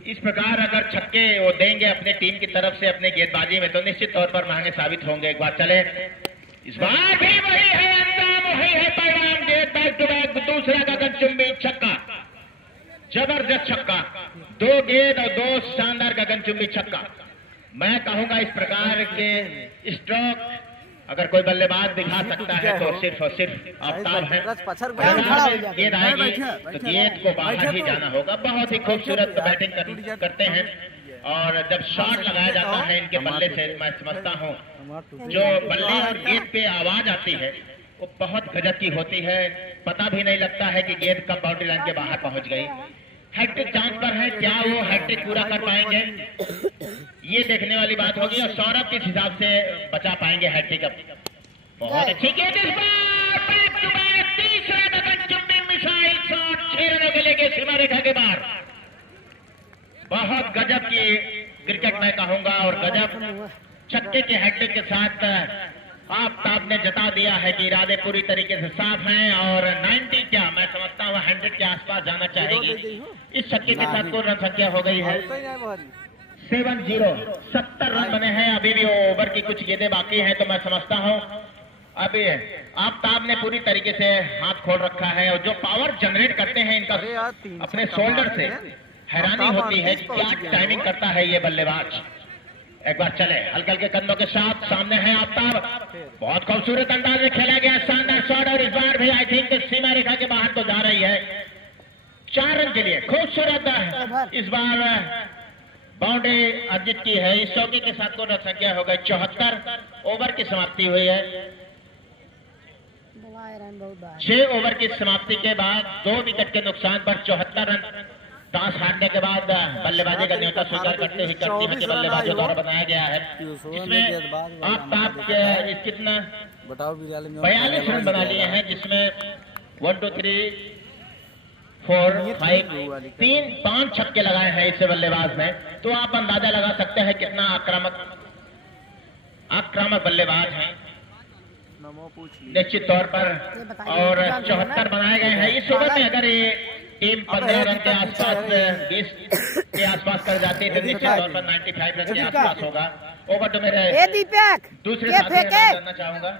इस प्रकार अगर छक्के वो देंगे अपने टीम की तरफ से अपने गेंदबाजी में तो निश्चित तौर पर महंगे साबित होंगे। एक बार चले, इस बार भी वही है अंजाम, वही है परिणाम। गेंद बैक टू बैक, दूसरा गगनचुंबी छक्का, जबरदस्त छक्का। 2 गेंद और 2 शानदार गगनचुंबी छक्का। मैं कहूंगा इस प्रकार के स्ट्रोक अगर कोई बल्लेबाज दिखा सकता है तो सिर्फ और सिर्फ आफ्ताब है। गेंद आएगी तो गेंद को बाहर ही जाना होगा। बहुत ही खूबसूरत बैटिंग करते हैं और जब शॉट लगाया जाता है इनके बल्ले से मैं समझता हूं जो बल्ले और गेंद पे आवाज आती है वो बहुत गजब की होती है। पता भी नहीं लगता है कि गेंद कब बाउंड्री लाइन के बाहर पहुंच गई। हैट्रिक चांस पर है, क्या वो हैट्रिक पूरा कर पाएंगे ये देखने वाली बात होगी और सौरभ किस हिसाब से बचा पाएंगे हैट्रिक। बहुत अच्छी गेंद, इस बार बैक टू बैक तीसरा गगनचुंबी मिसाइल शॉट 6 रनों के लेके सीमा रेखा के बाहर। बहुत गजब की क्रिकेट मैं कहूंगा और गजब छक्के के हैट्रिक के साथ आफ्ताब ने जता दिया है कि इरादे पूरी तरीके से साफ हैं और 90 क्या मैं समझता हूँ 100 के आसपास जाना चाहेगी। इस छक्के के साथ कुल रन संख्या हो गई है 70। 70 रन बने हैं। अभी भी ओवर की कुछ गेंदें बाकी हैं तो मैं समझता हूँ अभी आफ्ताब ने पूरी तरीके से हाथ खोल रखा है और जो पावर जनरेट करते हैं इनका अपने शोल्डर से हैरानी होती है कि क्या टाइमिंग करता है ये बल्लेबाज। एक बार चले हल्के हल्के कंधों के साथ, सामने है आफ्ताब, बहुत खूबसूरत अंदाज में खेला गया शानदार शॉट और इस बार भी आई थिंक सीमा रेखा के बाहर तो जा रही है 4 रन के लिए। खूबसूरत इस बार बाउंड्री अर्जित की है। इस चौके के साथ को रन संख्या हो गई 74। ओवर की समाप्ति हुई है। 6 ओवर की समाप्ति के बाद 2 विकेट के नुकसान पर 74 रन। टॉस हारने के बाद बल्लेबाजी का न्योता स्वीकार करते हुए करती है कि बल्लेबाजों द्वारा बनाया गया है। इसमें आफ्ताब कितना 42 रन बना लिए हैं जिसमें 1 2 3 4 5 3-5 छक्के लगाए हैं इस बल्लेबाज ने। तो आप अंदाजा लगा सकते हैं कितना आक्रामक बल्लेबाज हैं निश्चित तौर पर। और 74 बनाए गए हैं इस ओवर में। अगर ये टीम 15 रन के आसपास 20 के आसपास कर जाती है तो निश्चित तौर पर 95 रन के आसपास होगा। ओवर तो मेरे दूसरे साथी करना चाहूंगा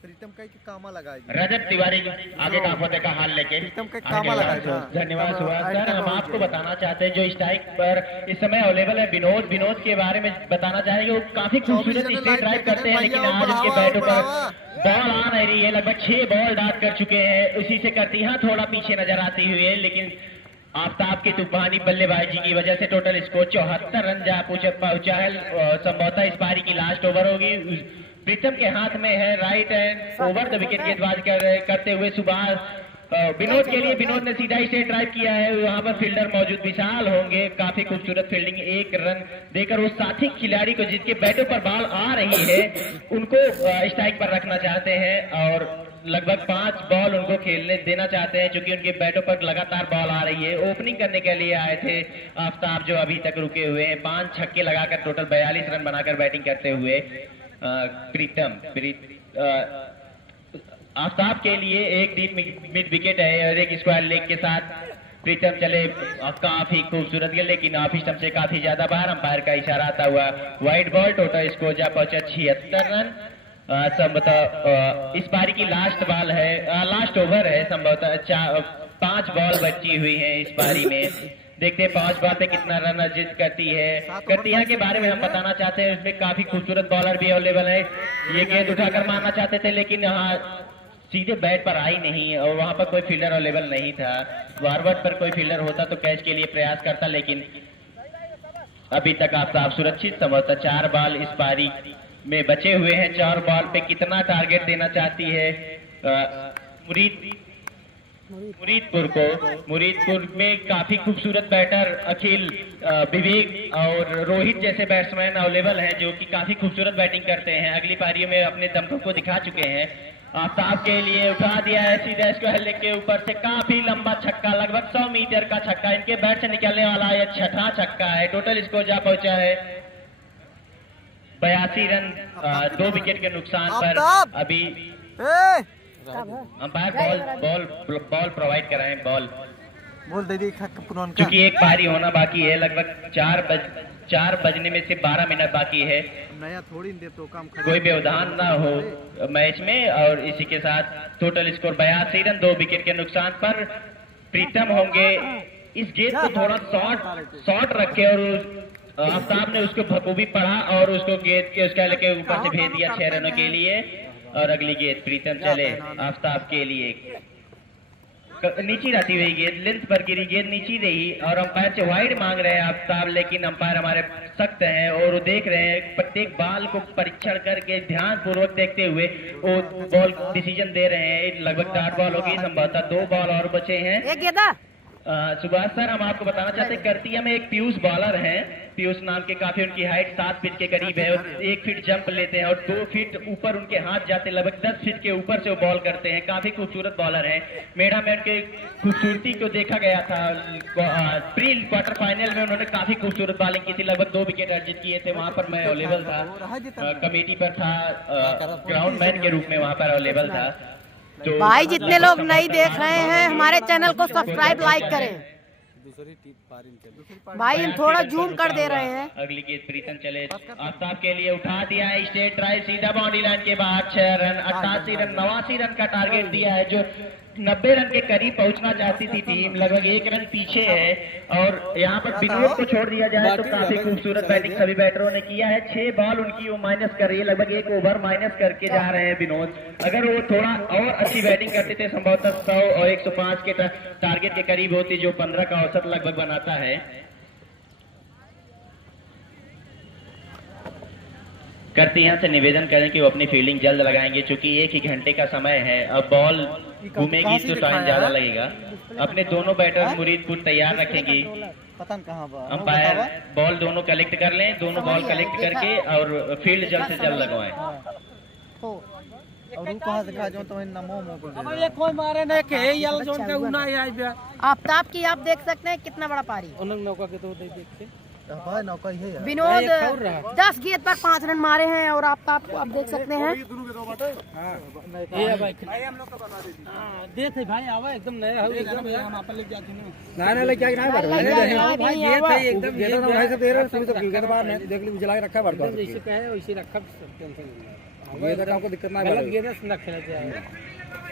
प्रीतम का कामा लगाएगी रजत तिवारी आगे का फोटे का हाल लेके धन्यवाद सुभाष सर। हम आपको बताना चाहते हैं जो स्ट्राइक पर इस समय अवेलेबल है विनोद के बारे में बताना चाहेंगे। वो काफी खूबसूरत स्ट्रेट ड्राइव करते हैं लेकिन आज इसके बैटों पर बॉल आ नहीं रही है। लगभग 6 बॉल डाट कर चुके हैं। उसी से करती है थोड़ा पीछे नजर आती हुई है लेकिन आफ्ताब की तूफानी बल्लेबाजी की वजह से टोटल स्कोर 74 रन जा पहुंचा है। संभवतः इस पारी की लास्ट ओवर होगी। प्रीतम के हाथ में है right hand over the wicket गेंदबाज करते हुए सुभाष विनोद के लिए, विनोद ने सीधा स्ट्रेट ड्राइव किया है, वहां पर फील्डर मौजूद विशाल होंगे, काफी खूबसूरत फील्डिंग, एक रन देकर वो साथी खिलाड़ी को जिसके बैटों पर बॉल आ रही है उनको स्ट्राइक पर रखना चाहते हैं और लगभग 5 बॉल उनको खेलने देना चाहते हैं, क्योंकि उनके बैटों पर लगातार बॉल आ रही है। ओपनिंग करने के लिए आए थे आफ्ताब, जो अभी तक रुके हुए हैं, 5 छक्के लगाकर टोटल 42 रन बनाकर बैटिंग करते हुए प्रीतम आफ्ताब के लिए एक डीप मिड विकेट है और एक स्क्वायर लेग के साथ प्रीतम चले, काफी खूबसूरत गेंद लेकिन ऑफ स्टंप से काफी ज्यादा बाहर, अंपायर का इशारा आता हुआ वाइड बॉल, टोटल स्कोर जा पहुंचा 76 रन। संभवतः इस पारी की लास्ट बॉल है, लास्ट ओवर है, संभवतः 5 बॉल बची हुई है इस पारी में। देखते हैं 5 बॉल पे कितना रन अर्जित करती है। करतिया के बारे में हम बताना चाहते हैं, उसमें काफी खूबसूरत बॉलर भी अवेलेबल है, ये गेंद उठाकर मारना चाहते थे लेकिन यहाँ सीधे बैट पर आई नहीं और वहां पर कोई फील्डर अवेलेबल नहीं था। फॉरवर्ड पर कोई फील्डर होता तो कैच के लिए प्रयास करता, लेकिन अभी तक आफ्ताब सुरक्षित। संभवतः 4 बॉल इस पारी में बचे हुए हैं, 4 बॉल पे कितना टारगेट देना चाहती है मुरीदपुर को। मुरीदपुर में काफी खूबसूरत बैटर अखिल, विवेक और रोहित जैसे बैट्समैन अवेलेबल हैं जो कि काफी खूबसूरत बैटिंग करते हैं, अगली पारियों में अपने दमखम को दिखा चुके हैं। आफ्ताब के लिए उठा दिया है सीधा स्क्वायर लेग के ऊपर से, काफी लंबा छक्का, लगभग 100 मीटर का छक्का, इनके बैट से निकलने वाला यह 6ठा छक्का है। टोटल स्कोर जा पहुंचा है 82 रन, 2 विकेट के नुकसान पर। अभी अंपायर बॉल प्रोवाइड कराएं, बॉल बोल दे दी पुनः, क्योंकि एक पारी होना बाकी है, लगभग 4 बजने में से 12 मिनट बाकी है, नया थोड़ी दे तो काम कोई व्यवधान ना हो मैच में। और इसी के साथ टोटल स्कोर 82 रन, 2 विकेट के नुकसान पर। प्रीतम होंगे, इस गेंद को थोड़ा शॉर्ट रखे और आफ्ताब ने उसको बखूबी पढ़ा और उसको गेंद के उसका लेके ऊपर से भेज दिया 6 रनों के लिए। और अगली गेंद प्रीतम चले आफ्ताब के लिए, नीची रहती हुई गेंद, लेंथ पर गिरी गेंद नीची रही और अंपायर से वाइड मांग रहे हैं आफ्ताब, लेकिन अंपायर हमारे सख्त हैं और वो देख रहे हैं प्रत्येक बॉल को परीक्षण करके ध्यान पूर्वक देखते हुए वो बॉल डिसीजन दे रहे हैं। लगभग 8 बॉल होगी, संभवतः 2 बॉल और बचे हैं। सुभाष सर, हम आपको बताना चाहते हैं करतिया में एक पीयूष बॉलर हैं, पीयूष नाम के, काफी उनकी हाइट 7 फीट के करीब है और 1 फीट जंप लेते हैं और 2 फीट ऊपर उनके हाथ जाते, लगभग 10 फीट के ऊपर से वो बॉल करते हैं, काफी खूबसूरत बॉलर हैं। मेढ़ा में उनके खूबसूरती को देखा गया था, प्री क्वार्टर फाइनल में उन्होंने काफी खूबसूरत बॉलिंग की थी, लगभग 2 विकेट अर्जित किए थे, वहां पर मैं अवेलेबल था, कमेटी पर था, ग्राउंड मैन के रूप में वहां पर अवेलेबल था। तो भाई जितने लोग नहीं देख रहे हैं हमारे चैनल को सब्सक्राइब लाइक करें। भाई हम थोड़ा जूम कर दे रहे हैं। अगली गेंद प्रीतम चले आफ्ताब के लिए, उठा दिया है स्ट्रेट ड्राइव सीधा बाउंड्री लाइन के बाहर, 6 रन, 88 रन, 89 रन का टारगेट दिया है, जो 90 रन के करीब पहुंचना चाहती थी टीम, लगभग 1 रन पीछे है। और यहाँ पर विनोद को छोड़ दिया जाए तो काफी खूबसूरत बैटिंग सभी बैटरों ने किया है। 6 बॉल उनकी वो माइनस कर रही है, लगभग 1 ओवर माइनस करके जा रहे हैं विनोद। अगर वो थोड़ा और अच्छी बैटिंग करते थे, संभवतः 100 और 105 के टारगेट के करीब होती, जो 15 का औसत लगभग बनाता है। करते यहाँ से निवेदन करें कि वो अपनी फील्डिंग जल्द लगाएंगे, क्योंकि 1 ही घंटे का समय है, अब बॉल घूमेगी तो टाइम ज्यादा लगेगा। अपने दोनों बैटर मुरीदपुर तैयार रखेंगी, अंपायर बॉल दोनों कलेक्ट कर लें, दोनों बॉल कलेक्ट करके और फील्ड जल्द से जल्द लगवाएं। आफ्ताब की आप देख सकते हैं कितना बड़ा पारी। विनोद 10 गेंद पर 5 रन मारे हैं और आफ्ताब को आप देख सकते हैं। भाई आवा एकदम नया है, एकदम हम आप लेके जाते हैं ना ना लेके आके भाई ये थे एकदम ये तो भाई सब दे रहे हैं, सब के बाद में देख ली जला के रखा बड़का, जैसे कहे वैसे रखा, टेंशन नहीं है, ये तक आपको दिक्कत ना है, गलत गेंद से ना खेलना चाहिए,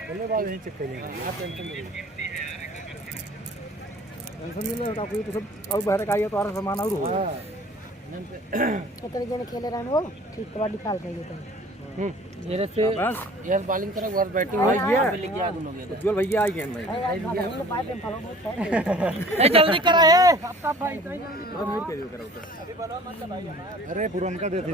बल्लेबाज यहीं चेक करेंगे, आप टेंशन नहीं लो, आपको तो सब और बाहर का आइए तो और सामान और हो तो तरीके में खेले रहने वो ठीक कबड्डी खेल रहे हैं। ये से बस ये बॉलिंग करा और बैटिंग हो गया, लेके आ दोनों गए उज्जवल भैया आ गए भाई, जल्दी करा है आपका भाई, अरे पुरान का दे दे।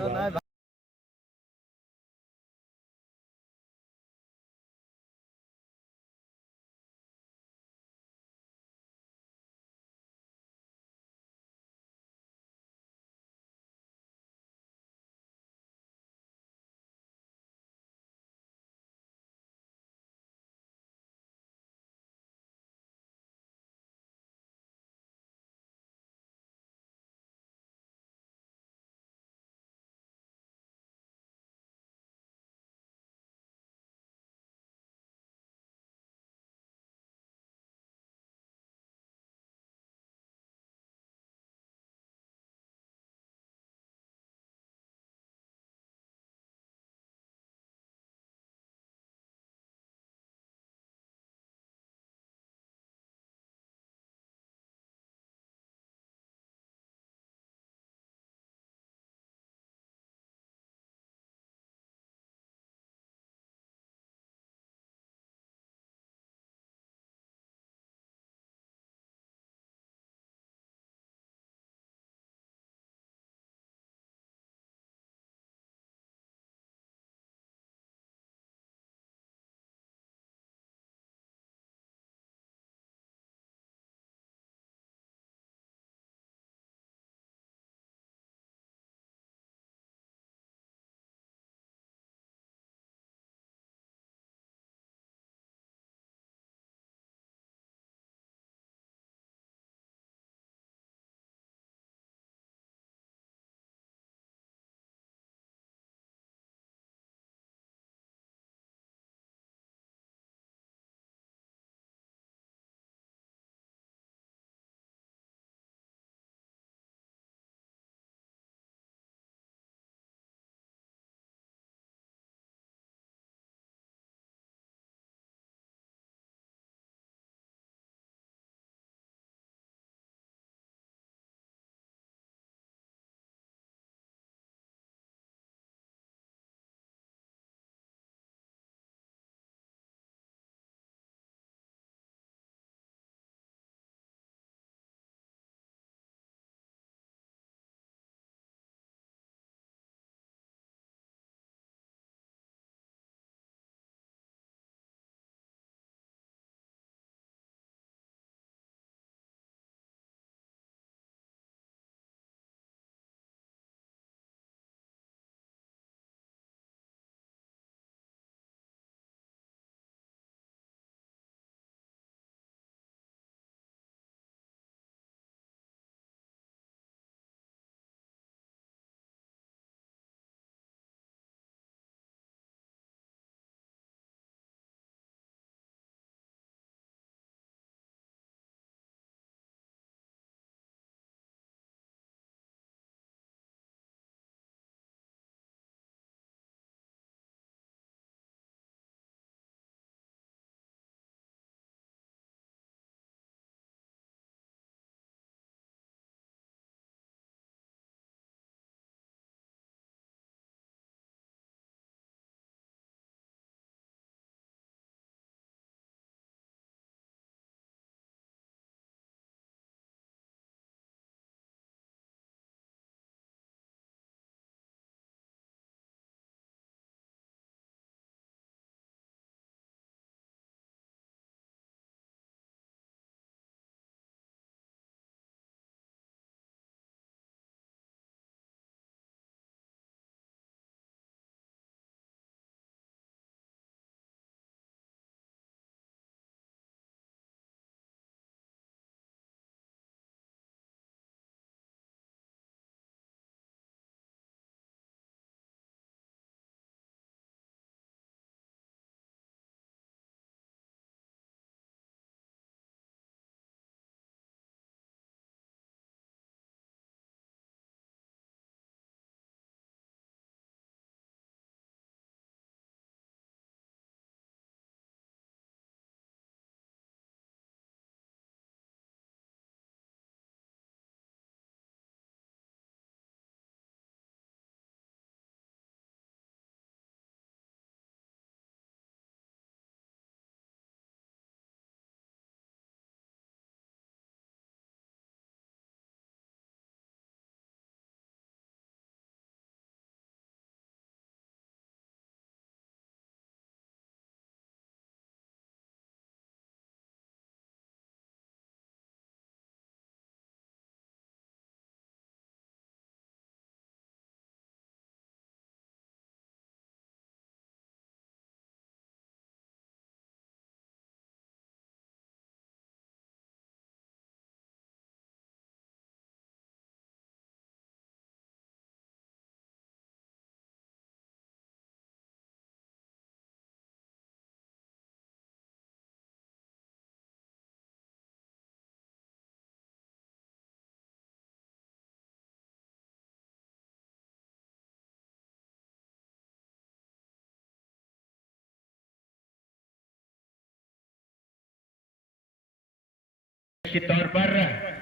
निश्चित तौर पर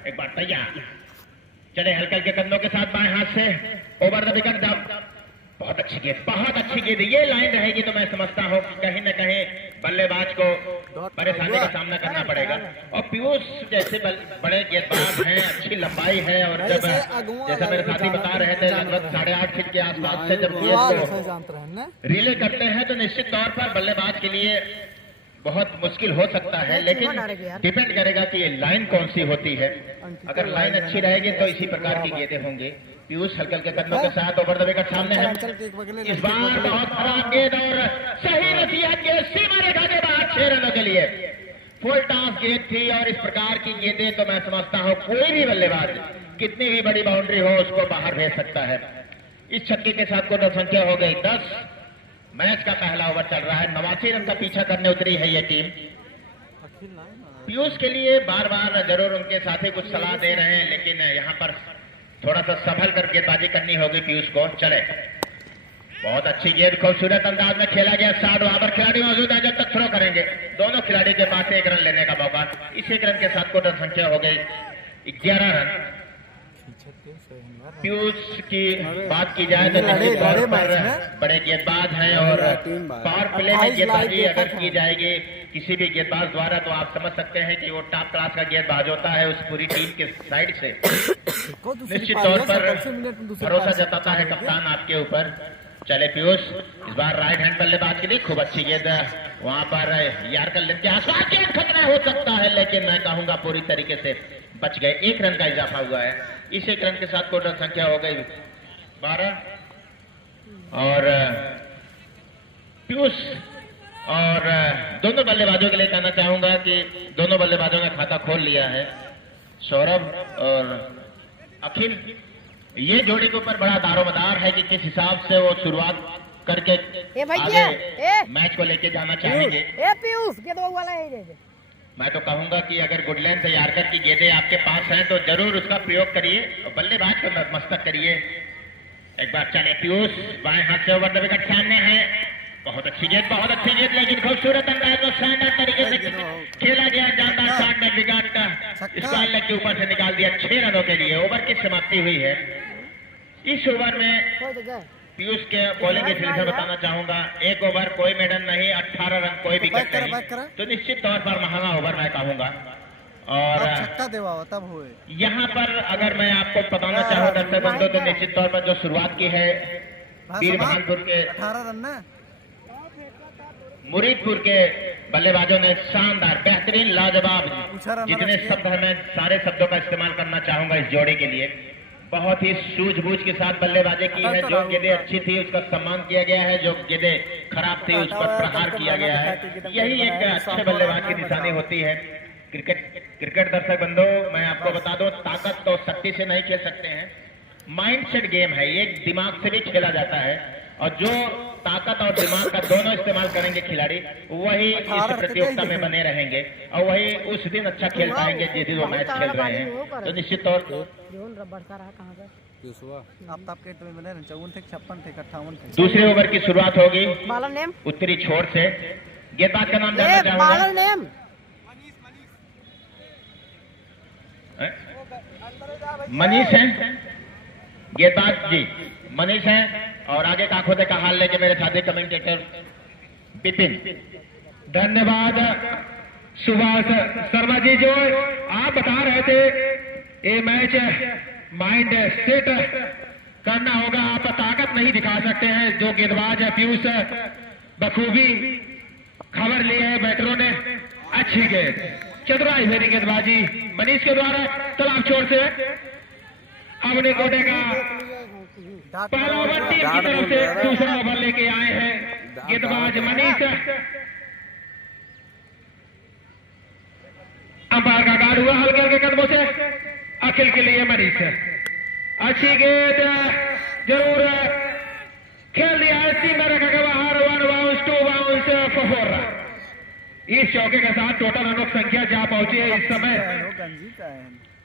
एक बार तैयार, चले हल्के हल्के कंधों के साथ बाएं हाथ से ओवर द विकेट डब। बहुत अच्छी गेंद, बहुत अच्छी गेंद। ये लाइन रहेगी तो मैं समझता हूँ कि कहीं न कहीं बल्लेबाज को परेशानी का सामना करना पड़ेगा। और पीयूष जैसे बड़े गेंदबाज हैं, अच्छी लंबाई है, और जब जैसा मेरे साथी बता रहे थे लगभग 8.5 फीट के आसपास से जब गेंद को रिले करते हैं तो निश्चित तौर पर बल्लेबाज के लिए बहुत मुश्किल हो सकता है, लेकिन डिपेंड करेगा कि ये लाइन कौन सी होती है। अगर लाइन अच्छी रहेगी तो इसी प्रकार की गेंदें होंगे। पीयूष हल्के हल्के कदमों के साथ ओवर द विकेट सामने है। इस बार बहुत खराब गेंद और सही नसीहत के सीमा रेखा के बाद 6 रनों के लिए फुल टॉस गेंद थी। और इस प्रकार की गेंदें तो मैं समझता हूँ कोई भी बल्लेबाज कितनी भी बड़ी बाउंड्री हो उसको बाहर भेज सकता है। इस छक्के के साथ कुल संख्या हो गई 10। मैच का पहला ओवर चल रहा है, 89 रन का पीछा करने उतरी है ये टीम। पीयूष के लिए बार बार जरूर उनके साथी कुछ सलाह दे रहे हैं, लेकिन यहाँ पर थोड़ा सा संभल कर गेंदबाजी करनी होगी पीयूष को। चले, बहुत अच्छी गेंद खूबसूरत अंदाज में खेला गया। 60 वहां पर खिलाड़ी मौजूद है जब तक थ्रो करेंगे। दोनों खिलाड़ी के पास 1 रन लेने का मौका। इस 1 रन के साथ कुल संख्या हो गई 11 रन। पीयूष की बात की जाए तो बड़े गेंदबाज हैं, और पावर प्ले में गेंदबाजी अगर की जाएगी किसी भी गेंदबाज द्वारा तो आप समझ सकते हैं कि वो टॉप क्लास का गेंदबाज होता है उस पूरी टीम के साइड से। निश्चित तौर पर भरोसा जताता है कप्तान आपके ऊपर। चले पीयूष, इस बार राइट हैंड बल्लेबाज के लिए खूब अच्छी गेंद वहां पर यार्कर लेन के आसपास गेंद खतरा हो सकता है, लेकिन मैं कहूंगा पूरी तरीके से बच गए। 1 रन का इजाफा हुआ है। इस 1 रन के साथ कुल रन संख्या हो गई 12। और पीयूष और दोनों बल्लेबाजों के लिए कहना चाहूंगा कि दोनों बल्लेबाजों ने खाता खोल लिया है, सौरभ और अखिल। ये जोड़ी के ऊपर बड़ा दारोमदार है कि किस हिसाब से वो शुरुआत करके आगे मैच को लेके जाना चाहेंगे। मैं तो कहूंगा कि अगर गुडलैंड यार्कर की गेंदें आपके पास हैं तो जरूर उसका प्रयोग करिए और बल्लेबाज को मस्तक करिए। एक बार चले पीयूष, बाएं हाथ से ओवर द विकेट सामने है। बहुत अच्छी गेंद, बहुत अच्छी गेंद, लेकिन खूबसूरत अंदाज में शानदार तरीके से खेला गया। जानदार शॉट में विकेट का स्क्वायर लेग के ऊपर से निकाल दिया। 6 रनों के लिए ओवर की समाप्ति हुई है। इस ओवर में पीयूष के बॉलिंग के सिलसिले बताना चाहूंगा, 1 ओवर कोई मेडन नहीं, 18 रन कोई विकेट नहीं, तो निश्चित तौर पर महंगा ओवर मैं कहूंगा। और यहाँ पर अगर मैं आपको बताना चाहूँ दर्शक बंधु तो निश्चित तौर पर जो शुरुआत की है वीरभानपुर के 18 रन ना मुरीदपुर के बल्लेबाजों ने शानदार, बेहतरीन, लाजवाब, जितने शब्द है मैं सारे शब्दों का इस्तेमाल करना चाहूंगा इस जोड़ी के लिए। बहुत ही सूझबूझ के साथ बल्लेबाजी की है। जो गेंदें अच्छी थी उसका सम्मान किया गया है, जो गेंदें खराब थी उस पर प्रहार किया गया है। यही एक अच्छे बल्लेबाज की निशानी होती है। क्रिकेट दर्शक बंधु मैं आपको बता दूं, ताकत तो शक्ति से नहीं खेल सकते हैं, माइंडसेट गेम है, ये दिमाग से भी खेला जाता है। और जो ताकत और दिमाग का दोनों इस्तेमाल करेंगे खिलाड़ी, वही इस प्रतियोगिता में बने रहेंगे और वही उस दिन अच्छा खेल पाएंगे जिस दिन वो मैच खेल रहे हैं। तो निश्चित तौर पर दूसरे ओवर की शुरुआत होगी उत्तरी छोर से। गेंदबाज का नाम जानना चाहूंगा, मनीष है गेंदबाज जी, मनीष है। और आगे का खोदे का हाल लेके मेरे साथी कमेंटेटर बिपिन। धन्यवाद सुभाष शर्मा जी, जो आप बता रहे थे ये मैच माइंड सेट करना होगा, आप ताकत नहीं दिखा सकते हैं। जो गेंदबाज है पीयूष बखूबी खबर ली है बैटरों ने, अच्छी गेंद, चतुराई भरी गेंदबाजी मनीष के द्वारा। तालाब छोर से अपने कोटे का पहला ओवर टीम की तरफ से दूसरा ओवर लेके आए हैं गेंदबाज मनीष। अंपायर का गार्ड हुआ हल्के हल्के कदमों से, अखिल के लिए मनीष अच्छी गेंद जरूर खेल दिया है, सीधा रखा गया बाहर। 1 बाउंस 2 बाउंस 4। इस चौके के साथ टोटल रनों की संख्या जा पहुंची है इस समय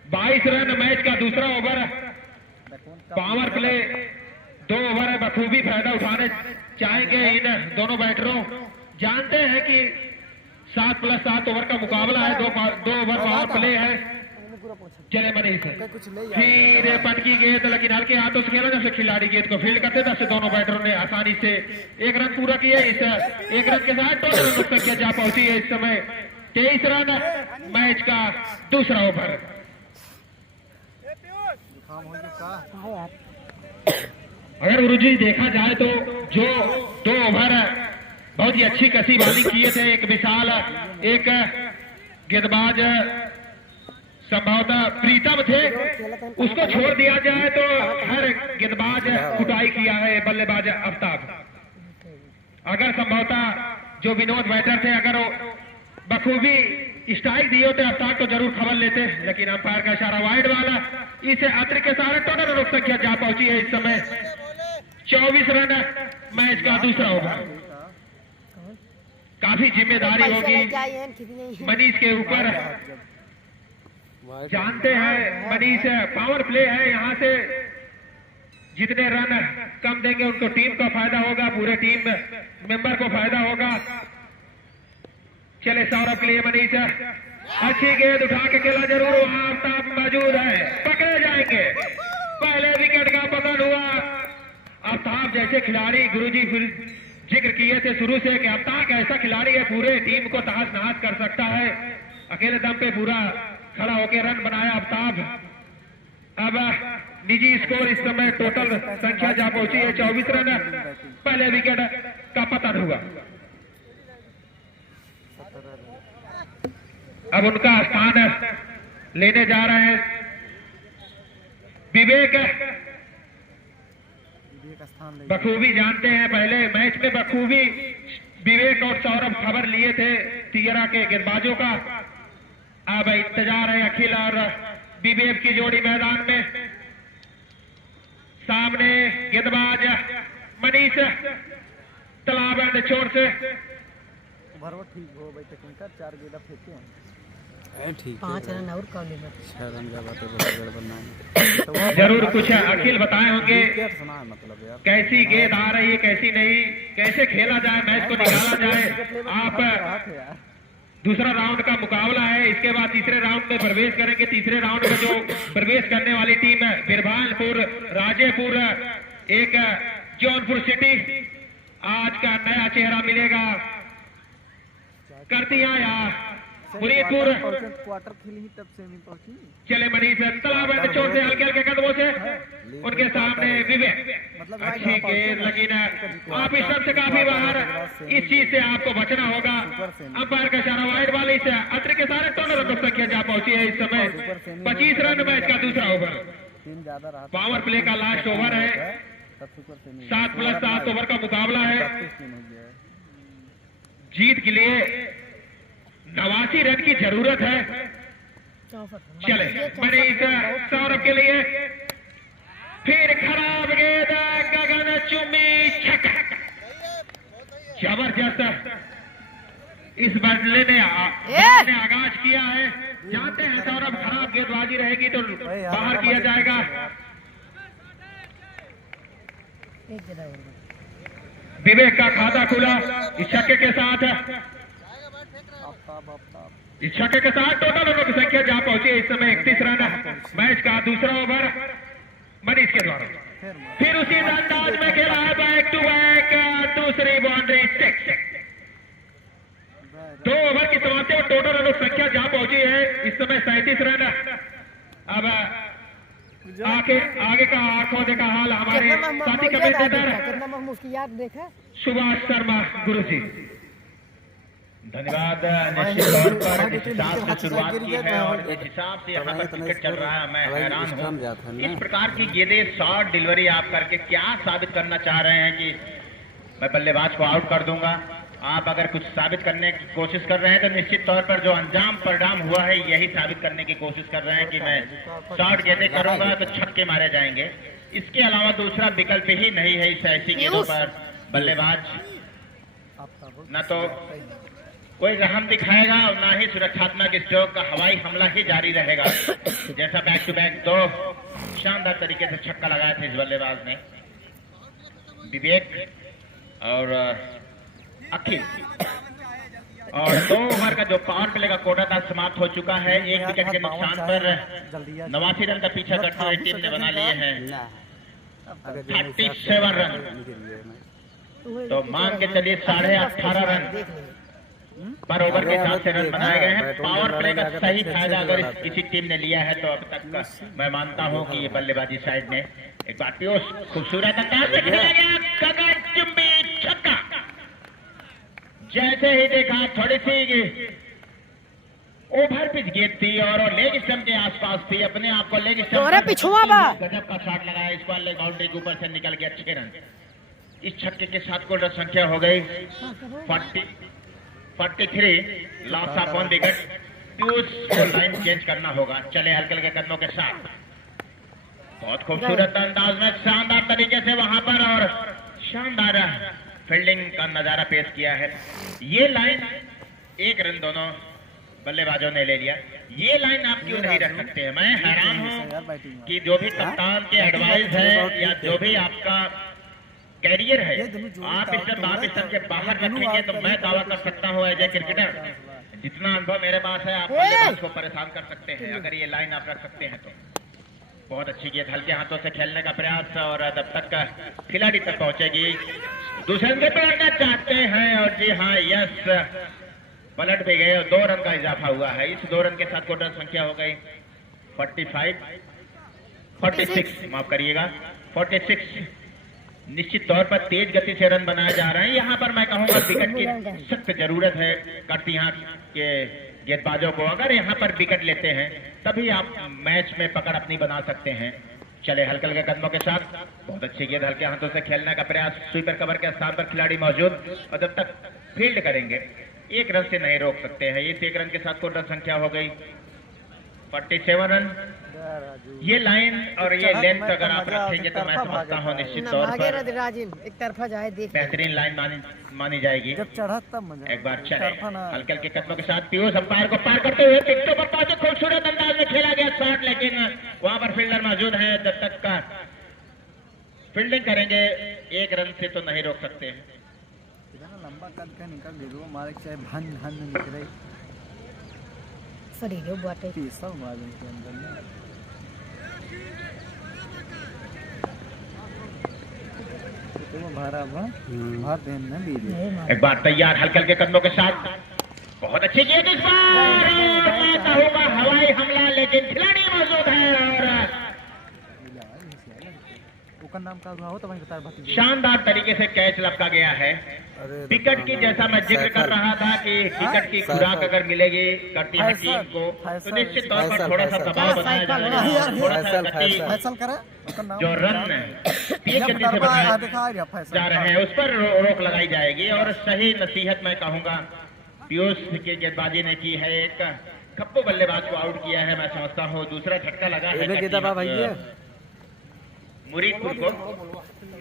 22 रन। मैच का दूसरा ओवर पावर प्ले 2 ओवर है, बखूबी फायदा उठाने चाहेंगे इन दोनों बैटरों। जानते हैं कि 7+7 ओवर का मुकाबला है। 2 ओवर पावर प्ले है। चले मनीष फिर पटकी गेंद, लेकिन हल्के हाथों से खेला जैसे खिलाड़ी गेंद को फील्ड करते थे। दोनों बैटरों ने आसानी से 1 रन पूरा किया। इस 1 रन के साथ टोटल रन संख्या जा पहुंची है इस समय 23 रन। मैच का दूसरा ओवर। अगर गुरुजी देखा जाए तो जो 2 ओवर बहुत ही अच्छी कसी बॉलिंग किए थे, एक विशाल, एक गेंदबाज संभवतः प्रीतम थे, उसको छोड़ दिया जाए तो हर गेंदबाज कुटाई किया है बल्लेबाज आफ्ताब। अगर संभवतः जो विनोद बैटर थे, अगर वो बखूबी स्ट्राइक दिए होते आफ्ताब तो जरूर खबर लेते, लेकिन अंपायर का इशारा वाइड वाला। इसे अत्र के सारे टोटल रन संख्या जा पहुंची है इस समय 24 रन। मैच का दूसरा ओवर। काफी जिम्मेदारी होगी मनीष के ऊपर। जानते हैं मनीष पावर प्ले है, यहाँ से जितने रन कम देंगे उनको टीम का फायदा होगा, पूरे टीम मेंबर को फायदा होगा। चले सौरभ के लिए मनीष, अच्छी गेंद उठा के खेला जरूर, वहां आफ्ताब मौजूद है, पकड़े जाएंगे। पहले विकेट का पतन हुआ। आफ्ताब जैसे खिलाड़ी गुरुजी फिर जिक्र किए थे शुरू से कि आफ्ताब ऐसा खिलाड़ी है पूरे टीम को तहस नहस कर सकता है। अकेले दम पे पूरा खड़ा होकर रन बनाया आफ्ताब। अब निजी स्कोर इस समय टोटल संख्या जा पहुंची है 24 रन। पहले विकेट का पतन हुआ। अब उनका स्थान लेने जा रहे हैं विवेक। बखूबी जानते हैं पहले मैच में बखूबी विवेक और सौरभ खबर लिए थे तिगरा के गेंदबाजों का। अब इंतजार है अखिल और विवेक की जोड़ी मैदान में। सामने गेंदबाज मनीष तालाब एंड छोर से ठीक हो भाई, 4 गेंदा फेंके ठीक 5 रन और कम ले 6 रन का बात है। जरूर कुछ अखिल बताए होंगे मतलब यार कैसी गेंद आ रही है, कैसी नहीं, कैसे खेला जाए, मैच को निकाला जाए। आप दूसरा राउंड का मुकाबला है, इसके बाद तीसरे राउंड में प्रवेश करेंगे। तीसरे राउंड में जो प्रवेश करने वाली टीम है बिरभानपुर, राजेपुर, एक जौनपुर सिटी। आज का नया चेहरा मिलेगा करतिया या मुरीदपुर। क्वार्टर खेली ही तब सेमी पहुंची। चले मनीष तालाब चोट से हल्के हल्के कदमों से उनके सामने विवेक, अच्छी गेंद, लेकिन आप इस सब से काफी बाहर। इस चीज से आपको बचना होगा। अंपायर का इशारा वाइड वाली से अत्र के सारे टोटल रन संख्या जा पहुंची है इस समय 25 रन। मैच का दूसरा ओवर। पावर प्ले का लास्ट ओवर है। 7+7 ओवर का मुकाबला है। जीत के लिए 89 रन की जरूरत है। चले मनीष सौरभ के लिए फिर खराब गेंद, गगन चुम्बी छक्का। जबरदस्त इस बदले ने आगाज किया है। जानते हैं सौरभ खराब गेंदबाजी रहेगी तो बाहर किया जाएगा। विवेक का खाता खुला इस छक्के के साथ। इस छक्के के साथ टोटल रनों की संख्या जा पहुंची है इस समय 31 रन। मैच का दूसरा ओवर मनीष के द्वारा फिर उसी अंदाज में खेला है बैक टू बैक, दूसरी बाउंड्री 6। 2 ओवर की समाप्ति और टोटल रनों की संख्या जा पहुंची है इस समय 37 रन। अब आगे का आंखों देखा हाल हमारे साथी कमेंटेटर सुभाष शर्मा गुरुजी। धन्यवाद। निश्चित तौर पर जिस हिसाब से शुरुआत की है और जिस हिसाब से यहाँ पर क्रिकेट चल रहा है, मैं हैरान हूँ। इस प्रकार की गेंदें शॉर्ट डिलीवरी आप करके क्या साबित करना चाह रहे हैं कि मैं बल्लेबाज को आउट कर दूंगा। आप अगर कुछ साबित करने की कोशिश कर रहे हैं तो निश्चित तौर पर जो अंजाम परिणाम हुआ है यही साबित करने की कोशिश कर रहे हैं कि मैं शॉर्ट गेंदें करूंगा तो छक्के मारे जाएंगे। इसके अलावा दूसरा विकल्प ही नहीं है इस ऐसी गेंदों पर बल्लेबाज न तो कोई रहम दिखाएगा और ना ही सुरक्षात्मक स्ट्रोक का हवाई हमला ही जारी रहेगा। जैसा बैक टू बैक 2 शानदार तरीके से छक्का लगाया था इस बल्लेबाज ने। विवेक और अखिल और 2 ओवर का जो पावर प्ले का कोटा था समाप्त हो चुका है। 1 विकेट के नुकसान पर 89 रन का पीछा करते हुए टीम ने बना लिए हैं 37 रन। तो मान के चलिए 18.5 रन पर ओवर के हिसाब से रन बनाए गए हैं। पावर प्ले का सही फायदा अगर किसी टीम ने लिया है तो अब तक मैं मानता हूं कि ये बल्लेबाजी साइड ने एक बार पीयूष खूबसूरत अंदाज में खेला गया गगनचुंबी छक्का। जैसे ही देखा थोड़ी सी ओवर पिच गेंद थी और लेग स्टंप के आसपास थी, अपने आप को लेग स्टंप गजब का शॉट लगाया, इस बार लेग बाउंड्री के ऊपर से निकल गया 6 रन। इस छक्के के साथ कुल रन संख्या हो गई 43। Loss of 1 wicket. पीयूष को लाइन चेंज करना होगा। चले हल्के हल्के कदमों के साथ, बहुत खूबसूरत अंदाज में शानदार तरीके से वहां पर और शानदार फील्डिंग का नजारा पेश किया है। ये लाइन 1 रन दोनों बल्लेबाजों ने ले लिया। ये लाइन आप क्यों नहीं रख सकते हैं? मैं हैरान हूं कि जो भी कप्तान के एडवाइस है या जो भी आपका कैरियर है, आप इस के बाहर रखेंगे तो मैं दावा कर सकता हूं एज ए क्रिकेटर, जितना अनुभव मेरे पास है, आप बल्लेबाज को परेशान कर सकते हैं अगर ये लाइन आप रख सकते हैं तो। बहुत अच्छी गेंद हल्के हाथों से खेलने का प्रयास और जब तक खिलाड़ी तक पहुंचेगी दूसरे रन पे पलटना चाहते हैं और जी हाँ यस पलट भी गए और 2 रन का इजाफा हुआ है। इस 2 रन के साथ टोटल संख्या हो गई 46 माफ करिएगा 46। निश्चित तौर पर तेज गति से रन बनाए जा रहे हैं। यहाँ पर मैं कहूंगा विकेट की सख्त जरूरत है कर्तिहां के गेंदबाजों को। अगर यहाँ पर विकेट लेते हैं तभी आप मैच में पकड़ अपनी बना सकते हैं। चले हल्के हल्के कदमों के साथ, बहुत अच्छी गेंद हल्के हाथों से खेलने का प्रयास। स्वीपर कवर के स्थान पर खिलाड़ी मौजूद और जब तक फील्ड करेंगे 1 रन से नहीं रोक सकते हैं। इस 1 रन के साथ कुल रन संख्या हो गई 47 रन। ये लाइन और ये लेंथ अगर आप रखेंगे तो मैं समझता हूँ निश्चित तौर पर एक तरफा जाए देख बेहतरीन लाइन मानी जाएगी। जब चढ़ा तब मजा। एक बार चले हल्के हल्के कदमों के साथ पीयूष अंपायर को पार करते हुए टिकटों पर पहुंचे। खूबसूरत अंदाज में खेला गया शॉट, लेकिन वहां पर फील्डर मौजूद है। जब तक का फील्डिंग करेंगे 1 रन से तो नहीं रोक सकते हैं। लंबा कद का निकल दे दो मारे चाहे भन भन निकले शरीर बाटे तीसरा मालूम के अंदर एक बार तैयार हल्के हल्के कदमों के साथ, बहुत अच्छी गेंद इस बार होगा हवाई हमला, लेकिन खिलाड़ी मौजूद है और नाम का हो तो शानदार तरीके से कैच लपका गया है। विकेट की जैसा मैं जिक्र कर रहा था कि विकेट की खुराक अगर मिलेगी करती है टीम को तो निश्चित तौर पर थोड़ा सा दबाव बनाया जाएगा। थोड़ा सा गति जो रन तेज गति से बनाए जा रहे हैं उस पर रोक लगाई जाएगी। और सही नसीहत मैं कहूंगा पीयूष की गेंदबाजी ने की है। एक खप्पू बल्लेबाज को आउट किया है मैं समझता हूँ। दूसरा झटका लगा है मुरीदपुर को।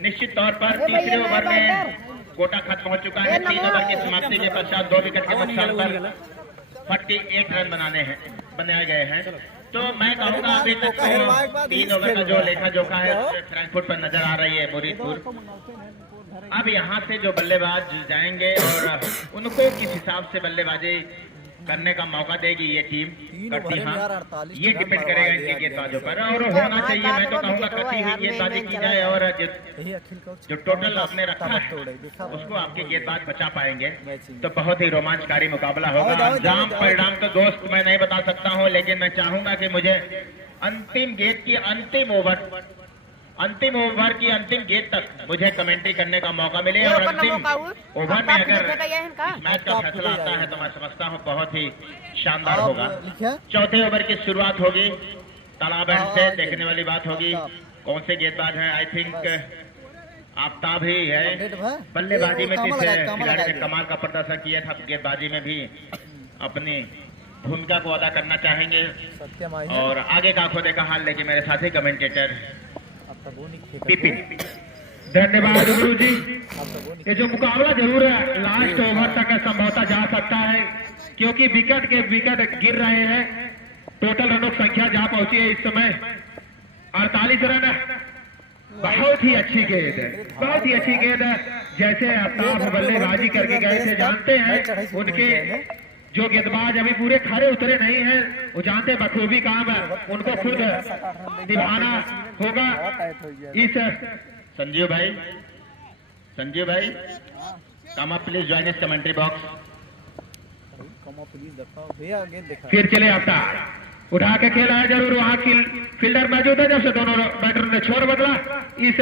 निश्चित तौर पर तीसरे ओवर में कोटा खत्म हो चुका है। 3 ओवर की समाप्ति के पश्चात 2 विकेट के नुकसान पर 48 रन बनाए गए हैं। तो मैं कहूँगा अभी तक 3 ओवर का जो लेखा जोखा है फ्रैंकफर्ट पर नजर आ रही है मुरीदपुर। अब यहाँ से जो बल्लेबाज जाएंगे और उनको किस हिसाब से बल्लेबाजी करने का मौका देगी ये टीम कर्तिहां, ये डिपेंड करेगा इनके गेंदबाजों पर। और होना चाहिए मैं तो कहूँगा कसी हुई गेंदबाजी की जाए और जो टोटल आपने रखा है उसको आपके गेंदबाज बचा पाएंगे तो बहुत ही रोमांचकारी मुकाबला होगा। अंजाम परिणाम तो दोस्त मैं नहीं बता सकता हूँ, लेकिन मैं चाहूंगा कि मुझे अंतिम गेंद की अंतिम ओवर की अंतिम गेंद तक मुझे कमेंट्री करने का मौका मिले। और अंतिम ओवर में अगर मैच का फैसला आता है तो मैं समझता हूँ बहुत ही शानदार होगा। 4थे ओवर की शुरुआत होगी तालाब एंड से। देखने वाली बात होगी कौन से गेंदबाज हैं। आई थिंक आफ्ताब ही है। बल्लेबाजी में खिलाड़ी ने कमाल का प्रदर्शन किया था, गेंदबाजी में भी अपनी भूमिका को अदा करना चाहेंगे। और आगे का आंखों देखा हाल लेके मेरे साथी कमेंटेटर बिपिन। धन्यवाद गुरु जी। ये जो मुकाबला जरूर है लास्ट ओवर तक संभवतः जा सकता है क्योंकि विकेट गिर रहे हैं। टोटल रनों की संख्या जहां पहुंची है इस समय 48 रन बहुत ही अच्छी गेंद है, बहुत ही अच्छी गेंद है। जैसे आफ्ताब बल्लेबाजी करके गए थे, जानते हैं उनके जो गेंदबाज अभी पूरे खड़े उतरे नहीं हैं, वो जानते बखूबी काम है, उनको खुद निभाना होगा। इस संजीव भाई, कम अप प्लीज ज्वाइन इस कमेंट्री बॉक्स। भैया गेंद देखा फिर चले आफ्ताब, उठा के खेला है जरूर, वहां फील्डर मौजूद है। जब से दोनों बैटरों ने छोर बदला, इस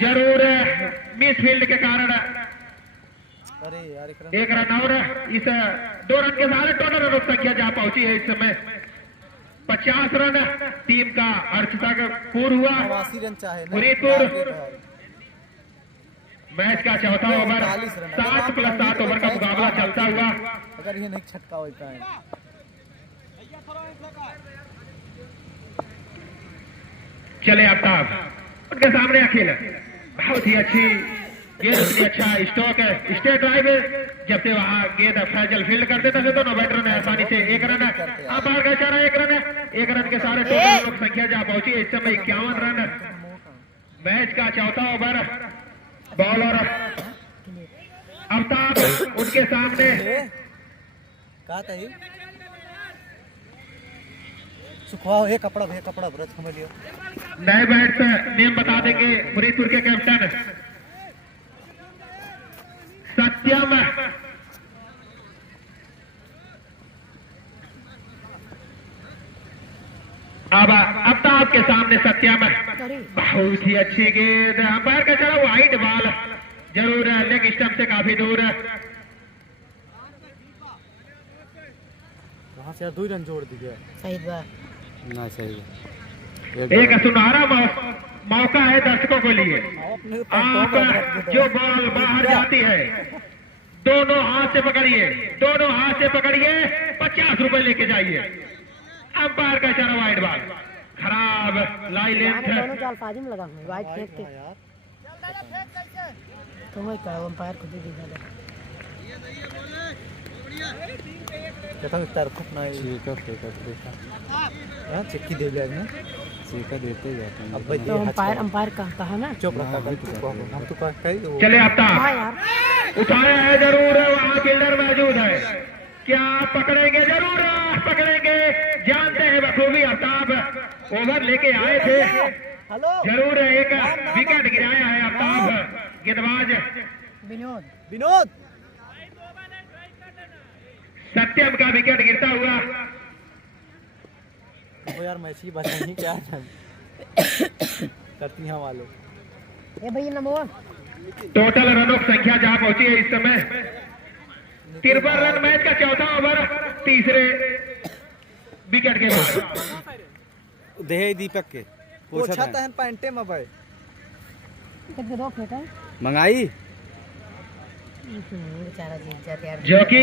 जरूर मिस फील्ड के कारण अरे यार एक रन और इस 2 रन के सारे टोटल रन संख्या जहां पहुंची है इस समय 50 रन टीम का अर्थ तक पूर्ण हुआ। 80 रन चाहे मुरीदपुर मैच का चौथा ओवर 7+7 ओवर का मुकाबला चलता हुआ। अगर ये नहीं छटका होता है चले आफ्ताब, उनके सामने अखिल, बहुत ही अच्छी गेंद, उतनी अच्छा स्टॉक है, स्टेट ड्राइव। जब से वहां गेंद फैजल फील्ड करते थे दोनों बैटरों ने आसानी से 1 रन, अब बाहर का इशारा 1 रन है। 1 रन के सारे टोटल संख्या जहां पहुंची है इस समय 51 रन। मैच का चौथा ओवर, बॉलर आफ्ताब उनके सामने कहा था ये सुखवाओ ये कपड़ा भैया, कपड़ा ब्रज समझ लियो। नए बैट्स नेम बता देंगे मुरीदपुर के कैप्टन सत्यम। अब आफ्ताब के सामने सत्यम, बहुत ही अच्छी गेंद, अंपायर का चला वाइड बॉल, जरूर लेग स्टंप से काफी दूर। वहां से 2 रन जोड़ दिया। सही बात ना सही एक सुनहरा मौका है दर्शकों के लिए। आप जो बॉल बाहर जाती है दोनों हाथ से पकड़िए, दोनों हाथ से पकड़िए, 50 रुपए लेके जाइए। अंपायर का इशारा वाइड बॉल, खराब लाई लेंथ है। दोनों जालसाजी में लगा हुआ वाइट फेंक के तो वही कहा अंपायर को दे दीजिए। कहता हूं तार फटना है चीका फेंका देखा हां चिक्की दे लिया ना, चीका देते जाते हैं। अब भाई तो अंपायर का कहा ना चुप रखा कर तू, हम तो कह कही चले आफ्ताब, हाँ यार उठाया है जरूर, वहां फील्डर मौजूद है, क्या पकड़ेंगे? जरूर पकड़ेंगे, जानते हैं बखूबी आफ्ताब ओवर लेके आए थे, जरूर एक विकेट गिराया है आफ्ताब गेंदबाज विनोद सत्यम का विकेट गिरता हुआ। वो यार मैच की बचा नहीं क्या करती हैं वाले। ए भैया नंबर 1 टोटल रनों की संख्या जहां पहुंची है इस समय 53 रन। मैच का चौथा ओवर, तीसरे विकेट के बाद दे दीपक के पूछा था पैंटे में भाई कितने दो फेंका मंगाई बेचारा जीत जाते यार। जो कि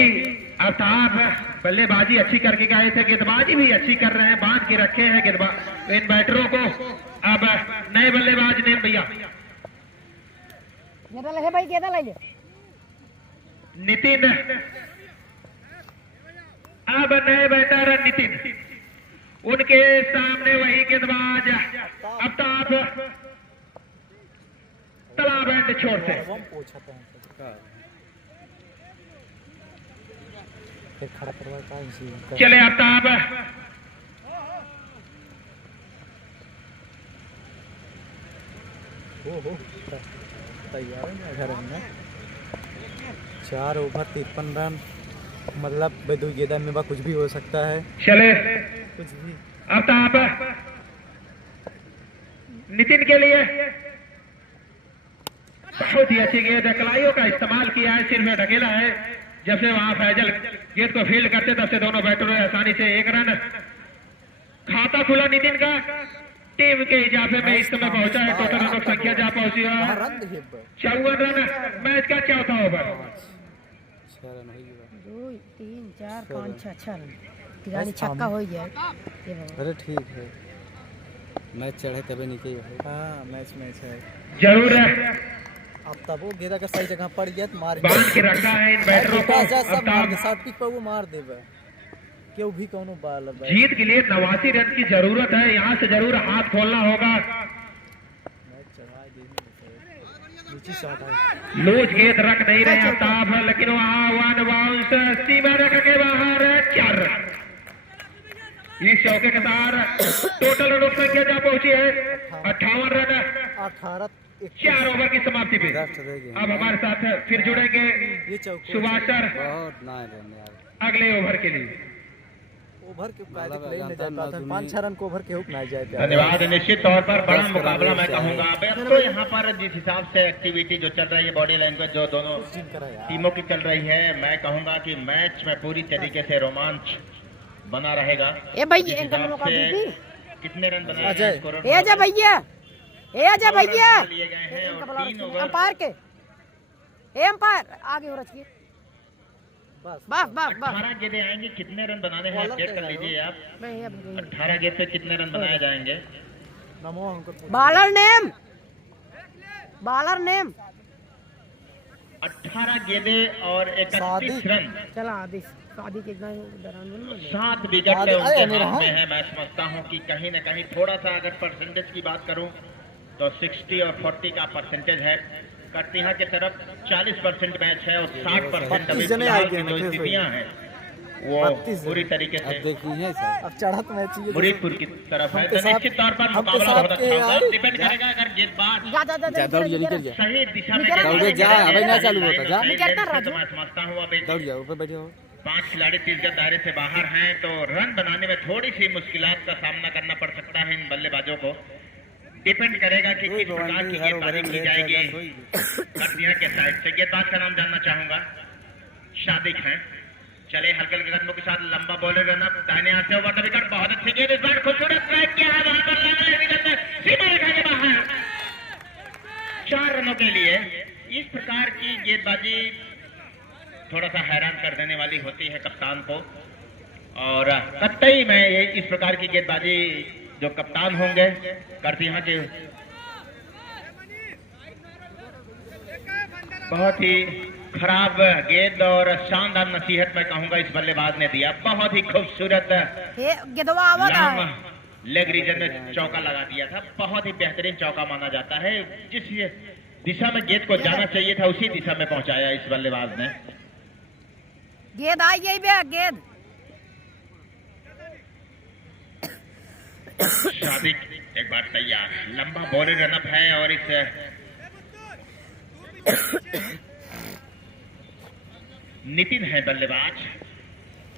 आफ्ताब बल्लेबाजी अच्छी करके गए थे, गेंदबाजी भी अच्छी कर रहे हैं, बांध के रखे हैं गेंदबाज इन बैटरों को। अब नए बल्लेबाज ने भैया गेंदा लगे भाई, गेंदा ले ले नितिन, अब नए बैटर नितिन, उनके सामने वही गेंदबाज आफ्ताब, तालाब एंड छोर से फिर खड़ा करवा का चले आफ्ताब, तैयार है घर में 4 ओवर 53 रन, मतलब बेदू गेंदा में कुछ भी हो सकता है। चले कुछ भी आफ्ताब नितिन के लिए बहुत ही अच्छी गेंद, कलाइयों का इस्तेमाल किया है, सिर में ढकेला है। जब से वहां फैजल गेंद को फील्ड करते तब से दोनों बैटरों ने आसानी से 1 रन, खाता खुला नितिन का। टीम के इजाफे में इस समय पहुंचा है, टोटल रनों की संख्या जहां पहुंची है 54 रन। मैच का चौथा ओवर, 2 3 4 5 6 रन तिरानी छक्का हो गया। अरे ठीक है, मैच चढ़े तभी नहीं। हाँ मैच है जरूर है। अब तब वो गेंदा का सही जगह पड़ गया तो मार बांध के रखा है इन बैटरों को। सब मार दे, 60 पिच पर वो मार देगा। क्यों भी कौन बाल जीत के लिए 89 रन की जरूरत है, यहाँ से जरूर हाथ खोलना होगा। नीचे शॉट है, लूज गेंद रख नहीं रहे आफ्ताब, लेकिन वहां वन बाउंस सीमा रेखा के बाहर 4 रन। इस चौके के साथ टोटल रन संख्या जा पहुंची है 58 रन 18 4 ओवर की समाप्ति पे। अब हमारे साथ फिर जुड़ेंगे ये चौको सुभाषर अगले ओवर के लिए। ओवर के कायदे प्ले में जा पाता है, 5-6 रन को ओवर के हुक ना जाए। धन्यवाद। निश्चित तौर पर बड़ा मुकाबला मैं कहूंगा। अब तो यहाँ पर जिस हिसाब से एक्टिविटी जो चल रही है, बॉडी लैंग्वेज जो दोनों टीमों की चल रही है, मैं कहूंगा कि मैच में पूरी तरीके से रोमांच बना रहेगा। ए भैया जिस हिसाब से कितने रन बनाए अजय। ए आजा भैया, ए आजा भैया, लिए गए हैं और 3 ओवर अंपायर के, ए अंपायर आगे हो रखिए। बस बस बस बस 18 गेंदें आएंगी, कितने रन बनाने हैं चेक कर लीजिए आप। भैया 18 गेंद पे कितने रन बनाए जाएंगे? नमो हमको बॉलर नेम, बॉलर नेम 18 गेंदें और 31 रन, चला आदि शादी के दौरान 7 विकेट उनके हाथ में है। मैं समझता हूं कि कहीं न कहीं थोड़ा सा अगर परसेंटेज की बात करूं तो 60 और 40 का परसेंटेज है। कटिहार की तरफ 40% मैच है और 60% अभी फिलहाल की जो स्थितियां हैं वो पूरी तरीके से अब चढ़त मैच ये मुरीदपुर की तरफ है। तो निश्चित तौर पर मुकाबला बहुत अच्छा होगा। डिपेंड करेगा अगर गेंदबाज सही दिशा में तो मैं समझता हूँ अब 5 खिलाड़ी 30 गज दायरे से बाहर हैं, तो रन बनाने में थोड़ी सी मुश्किलात का सामना करना पड़ सकता है इन बल्लेबाजों को। डिपेंड करेगा कि किस प्रकार की गेंदबाजी की जाएगी कटिहार के साइड से। गेंदबाज का नाम जानना चाहूंगा, शादिक हैं। चले हल्के हल्के कदमों के साथ लंबा बॉलर रनअप, दाहिने हाथ से ओवर द विकेट, बहुत अच्छी गेंद, इस बार खूबसूरत स्ट्राइक किया है वहां पर लंबे विकेट में सीमा रेखा के बाहर 4 रनों के लिए। इस प्रकार की गेंदबाजी थोड़ा सा हैरान कर देने वाली होती है कप्तान को, और कतई मैं ये इस प्रकार की गेंदबाजी जो कप्तान होंगे कटिहार के बहुत ही खराब गेंद और शानदार नसीहत मैं कहूंगा इस बल्लेबाज ने दिया। बहुत ही खूबसूरत लेग रीजन में चौका लगा दिया था, बहुत ही बेहतरीन चौका माना जाता है। जिस दिशा में गेंद को जाना चाहिए था उसी दिशा में पहुंचाया इस बल्लेबाज ने। गेंद आई गई बे गेंद। शादिक एक बार तैयार, लंबा बॉलर रनअप है और इस नितिन है बल्लेबाज,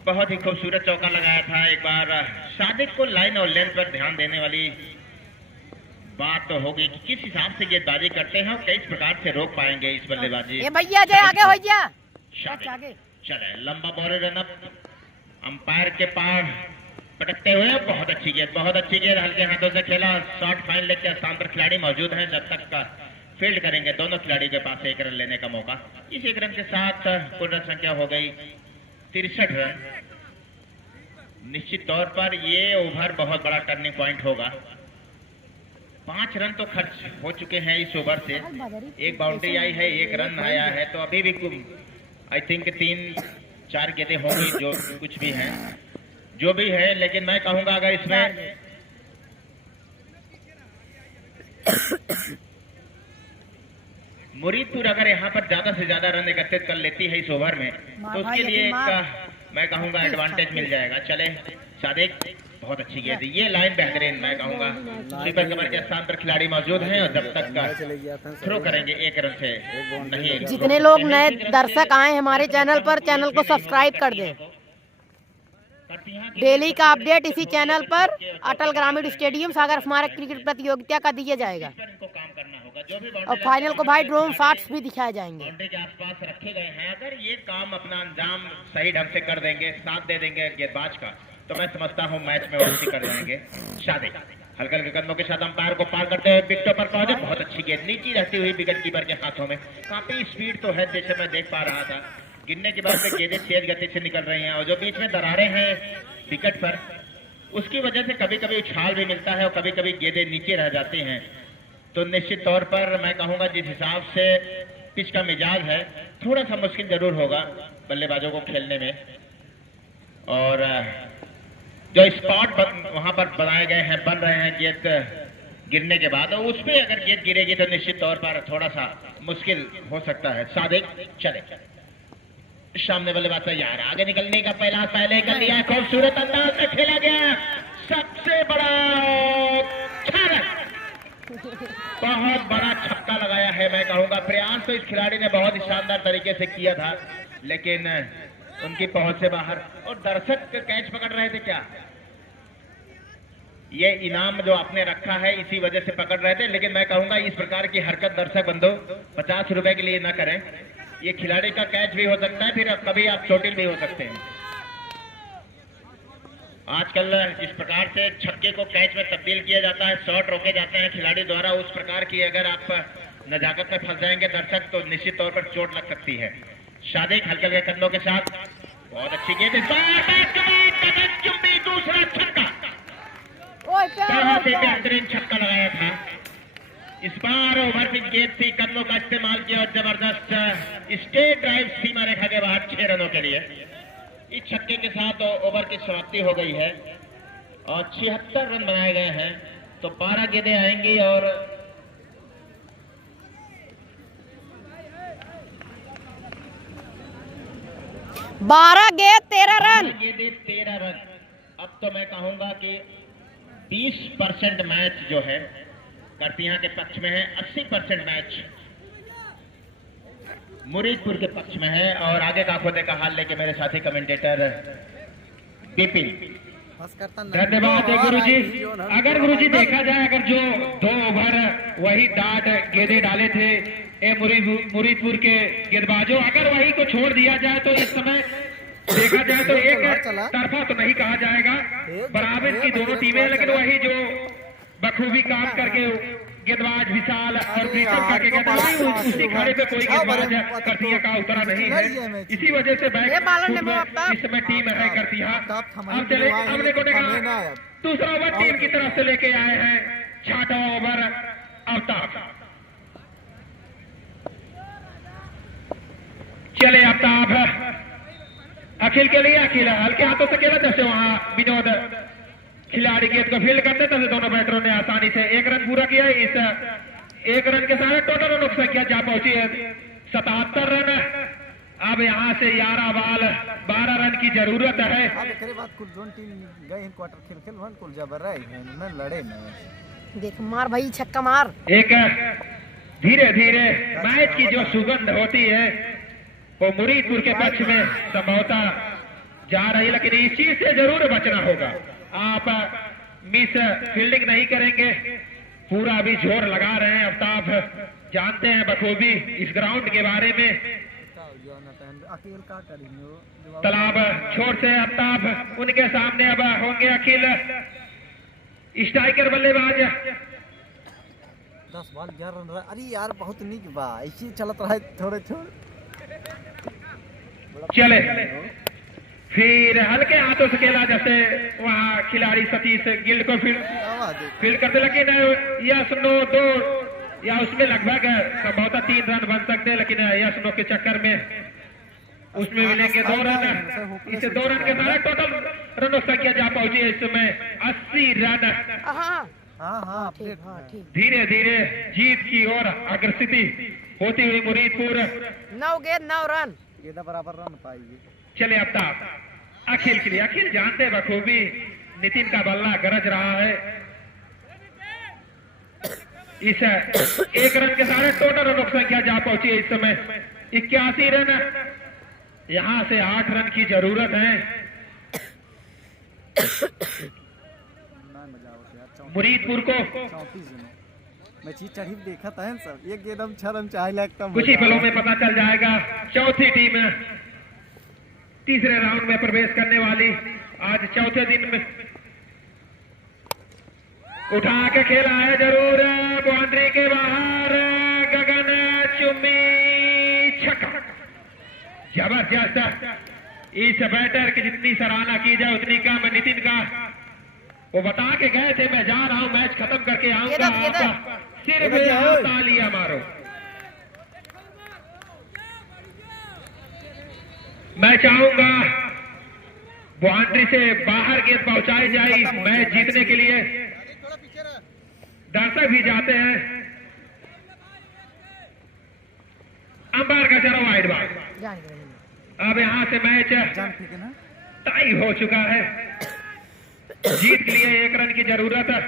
बहुत ही खूबसूरत चौका लगाया था। एक बार शादिक को लाइन और लेंथ पर ध्यान देने वाली बात तो होगी कि किस हिसाब से गेंदबाजी करते हैं और किस प्रकार से रोक पाएंगे इस बल्लेबाजी। ये भैया जय आगे हो जा, शादिक चले लंबा बॉलर रनअप, अंपायर के पार पटकते हुए, बहुत अच्छी गेंद, बहुत अच्छी गेंद, हल्के हाथों से खेला। शॉर्ट फाइन लेग के स्थान पर खिलाड़ी मौजूद हैं, जब तक का फील्ड करेंगे दोनों खिलाड़ी के पास 1 रन लेने का मौका। इस 1 रन के साथ कुल रन संख्या हो गई 63 रन। निश्चित तौर पर ये ओवर बहुत बड़ा टर्निंग पॉइंट होगा। 5 रन तो खर्च हो चुके हैं इस ओवर से, 1 बाउंड्री आई है, 1 रन आया है, तो अभी भी आई थिंक 3-4 गेंदें होंगी जो कुछ भी हैं, जो भी है। लेकिन मैं कहूंगा अगर इसमें मुरीदपुर अगर यहाँ पर ज्यादा से ज्यादा रन एकत्रित कर लेती है इस ओवर में, तो उसके लिए एक मैं कहूंगा एडवांटेज मिल जाएगा। चले शादिक, बहुत अच्छी गेंद, ये लाइन बेहतरीन, मैं कहूंगा स्वीपर कवर के स्थान पर खिलाड़ी मौजूद हैं और जब तक का थ्रो करेंगे 1 रन से नहीं। जितने लोग नए दर्शक आए हमारे चैनल पर, चैनल को सब्सक्राइब कर दें। डेली का अपडेट इसी चैनल पर अटल ग्रामीण स्टेडियम सागर स्मारक क्रिकेट प्रतियोगिता का दिया जाएगा, और फाइनल को भाई ड्रोन शॉट्स भी दिखाए जाएंगे। के आसपास रखे गए हैं, अगर ये काम अपना अंजाम सही ढंग से कर देंगे, साथ दे देंगे गेंदबाज का, तो मैं समझता हूँ मैच में वापसी कर जाएंगे। शादिक हल्के हल्के कदमों के साथ अंपायर को पार करते हुए विकेटों पर पहुंचे, बहुत अच्छी गेंद नीचे रहती हुई विकेट कीपर के हाथों में। काफी स्पीड तो है, जैसे मैं देख पा रहा था, गिरने के बाद में गेंदें तेज गति से निकल रही हैं, और जो बीच में दरारें हैं विकेट पर, उसकी वजह से कभी कभी उछाल भी मिलता है और कभी कभी गेंदें नीचे रह जाती हैं। तो निश्चित तौर पर मैं कहूंगा जिस हिसाब से पिच का मिजाज है, थोड़ा सा मुश्किल जरूर होगा बल्लेबाजों को खेलने में। और जो स्पॉट वहां पर बनाए गए हैं, बन रहे हैं गेंद गिरने के बाद, और उस पे अगर गेंद गिरेगी तो निश्चित तौर पर थोड़ा सा मुश्किल हो सकता है। सादिक चले सामने बल्लेबाज तैयार, आगे निकलने का प्रयास पहले कर लिया है, खूबसूरत अंदाज में खेला गया, सबसे बड़ा बहुत बड़ा छक्का लगाया है। मैं कहूंगा प्रयास तो इस खिलाड़ी ने बहुत ही शानदार तरीके से किया था, लेकिन उनकी पहुंच से बाहर, और दर्शक कैच पकड़ रहे थे क्या? ये इनाम जो आपने रखा है इसी वजह से पकड़ रहे थे, लेकिन मैं कहूंगा इस प्रकार की हरकत दर्शक बंधु 50 रुपए के लिए ना करें। ये खिलाड़ी का कैच भी हो सकता है, फिर कभी आप चोटिल भी हो सकते हैं। आजकल इस प्रकार से छक्के को कैच में तब्दील किया जाता है, शॉट रोके जाते हैं खिलाड़ी द्वारा, उस प्रकार की अगर आप नजाकत में फंस जाएंगे दर्शक तो निश्चित तौर पर चोट लग सकती है। सादिक हल्के के कंधों के साथ, बहुत अच्छी गेंद, दूसरा छक्का, बहुत ही बेहतरीन छक्का लगाया था। इस बार ओवर पिच गेंद थी, कदमों का इस्तेमाल किया और जबरदस्त स्टेट ड्राइव सीमा रेखा के बाहर 6 रनों के लिए। इस छक्के के साथ ओवर की समाप्ति हो गई है और 76 रन बनाए गए हैं, तो 12 गेंदें आएंगी और 12 गेंद 13 रन। गेंदें 13 रन। अब तो मैं कहूंगा कि 20% मैच जो है करतिया के पक्ष में है, 80% मैच मुरीदपुर के पक्ष में है। और आगे का खोदे का हाल लेके मेरे साथी कमेंटेटर बिपिन। धन्यवाद गुरुजी। अगर गुरुजी देखा जाए, अगर जो 2 ओवर वही डाट गेंदे डाले थे मुरीदपुर के गेंदबाजों, अगर वही को छोड़ दिया जाए तो इस समय देखा जाए तो एक तरफा तो नहीं कहा जाएगा, बराबर की दोनों टीमें, लेकिन वही जो बखूबी काम करके गेंदबाज विशाल और प्रीतम का गेंदबाज उसी खड़े पे कोई गेंदबाज करतिया का उतरा नहीं है, इसी वजह से बैक इस समय टीम है करतिया। अब चले हमने को देखा दूसरा ओवर टीम की तरफ से लेके आए हैं, 6वां ओवर आफ्ताब। चले आफ्ताब अखिल के लिए, अखिल हल्के हाथों से खेला, जैसे वहां विनोद खिलाड़ी गेंद को फील्ड करते थे, दोनों बैटरों ने आसानी से 1 रन पूरा किया। इस 1 रन के साथ टोटल रनों की संख्या जा पहुंची है 77 रन। अब यहाँ से 11 बाल 12 रन की जरूरत है। देख मार भाई, छक्का मार। एक धीरे धीरे मैच की जो सुगंध होती है वो मुरीदपुर के पक्ष में संभवतः जा रही, लेकिन इस चीज से जरूर बचना होगा। आप मिस फील्डिंग नहीं करेंगे, पूरा अभी जोर लगा रहे हैं आफ्ताब, जानते हैं बखूबी इस ग्राउंड के बारे में। तालाब छोर से आफ्ताब, उनके सामने अब होंगे अखिल, स्ट्राइकर बल्लेबाज। 10 बॉल 11 रन। अरे यार बहुत नीक बा, ऐसे चलत रहा थोड़े थोड़े। चले फिर हल्के हाथों से खेला, जैसे वहां खिलाड़ी सतीश गिल को फील्ड करते, लेकिन यस नो 2 या उसमें लगभग संभवतः 3 रन बन सकते हैं, लेकिन यस नो के चक्कर में उसमें मिलेंगे 2 रन। इसे 2 रन के साथ टोटल रनों संख्या जा पहुंची है इस समय 80 रन। धीरे धीरे जीत की ओर अग्रसित होती हुई मुरीदपुर 9 गेंद 9 रन बराबर रन पाएगी। चले आफ्ताब अखिल के लिए, अखिल जानते हैं बखूबी नितिन का बल्ला गरज रहा है। इस 1 रन के साथ टोटल रनों की संख्या जा पहुंची है इस समय 81 रन। यहां से 8 रन की जरूरत है। मुरीदपुर को 34 मैं चीज चढ़ी देखा था सब, एक एकदम 6 रन चाहे लगता, कुछ ही पलों में पता चल जाएगा। चौथी टीम तीसरे राउंड में प्रवेश करने वाली, आज चौथे दिन में उठा के खेला है जरूर, बाउंड्री के बाहर गगन चुम्मी छक्का। जबरदस्त। इस बैटर की जितनी सराहना की जाए उतनी कम। नितिन का वो बता के गए थे मैं जा रहा हूं, मैच खत्म करके आऊंगा, सिर्फ तालियां मारो। मैं चाहूंगा बाउंड्री से बाहर गेंद पहुंचाई जाए। मैच जीतने के लिए दर्शक भी जाते हैं। अंपायर का चलो वाइड बॉल। अब यहां से मैच टाई हो चुका है। जीत के लिए 1 रन की जरूरत है।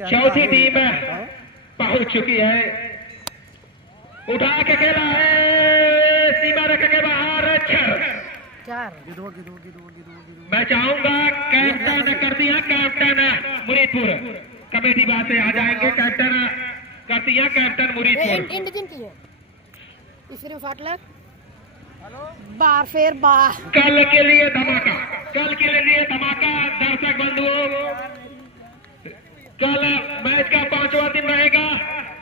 चौथी टीम पहुंच चुकी है। उठा के खेला है, सीमा रख के बाहर 4। मैं चाहूंगा कैप्टन कर दिया, कैप्टन मुरीदपुर कमेटी बात से आ जाएंगे। कैप्टन कर दिया, कैप्टन मुरीदपुर। तीसरे फाटलर बार फेर बार। कल के लिए धमाका, कल के लिए धमाका। दर्शक बंधुओं, कल मैच का 5वां दिन रहेगा।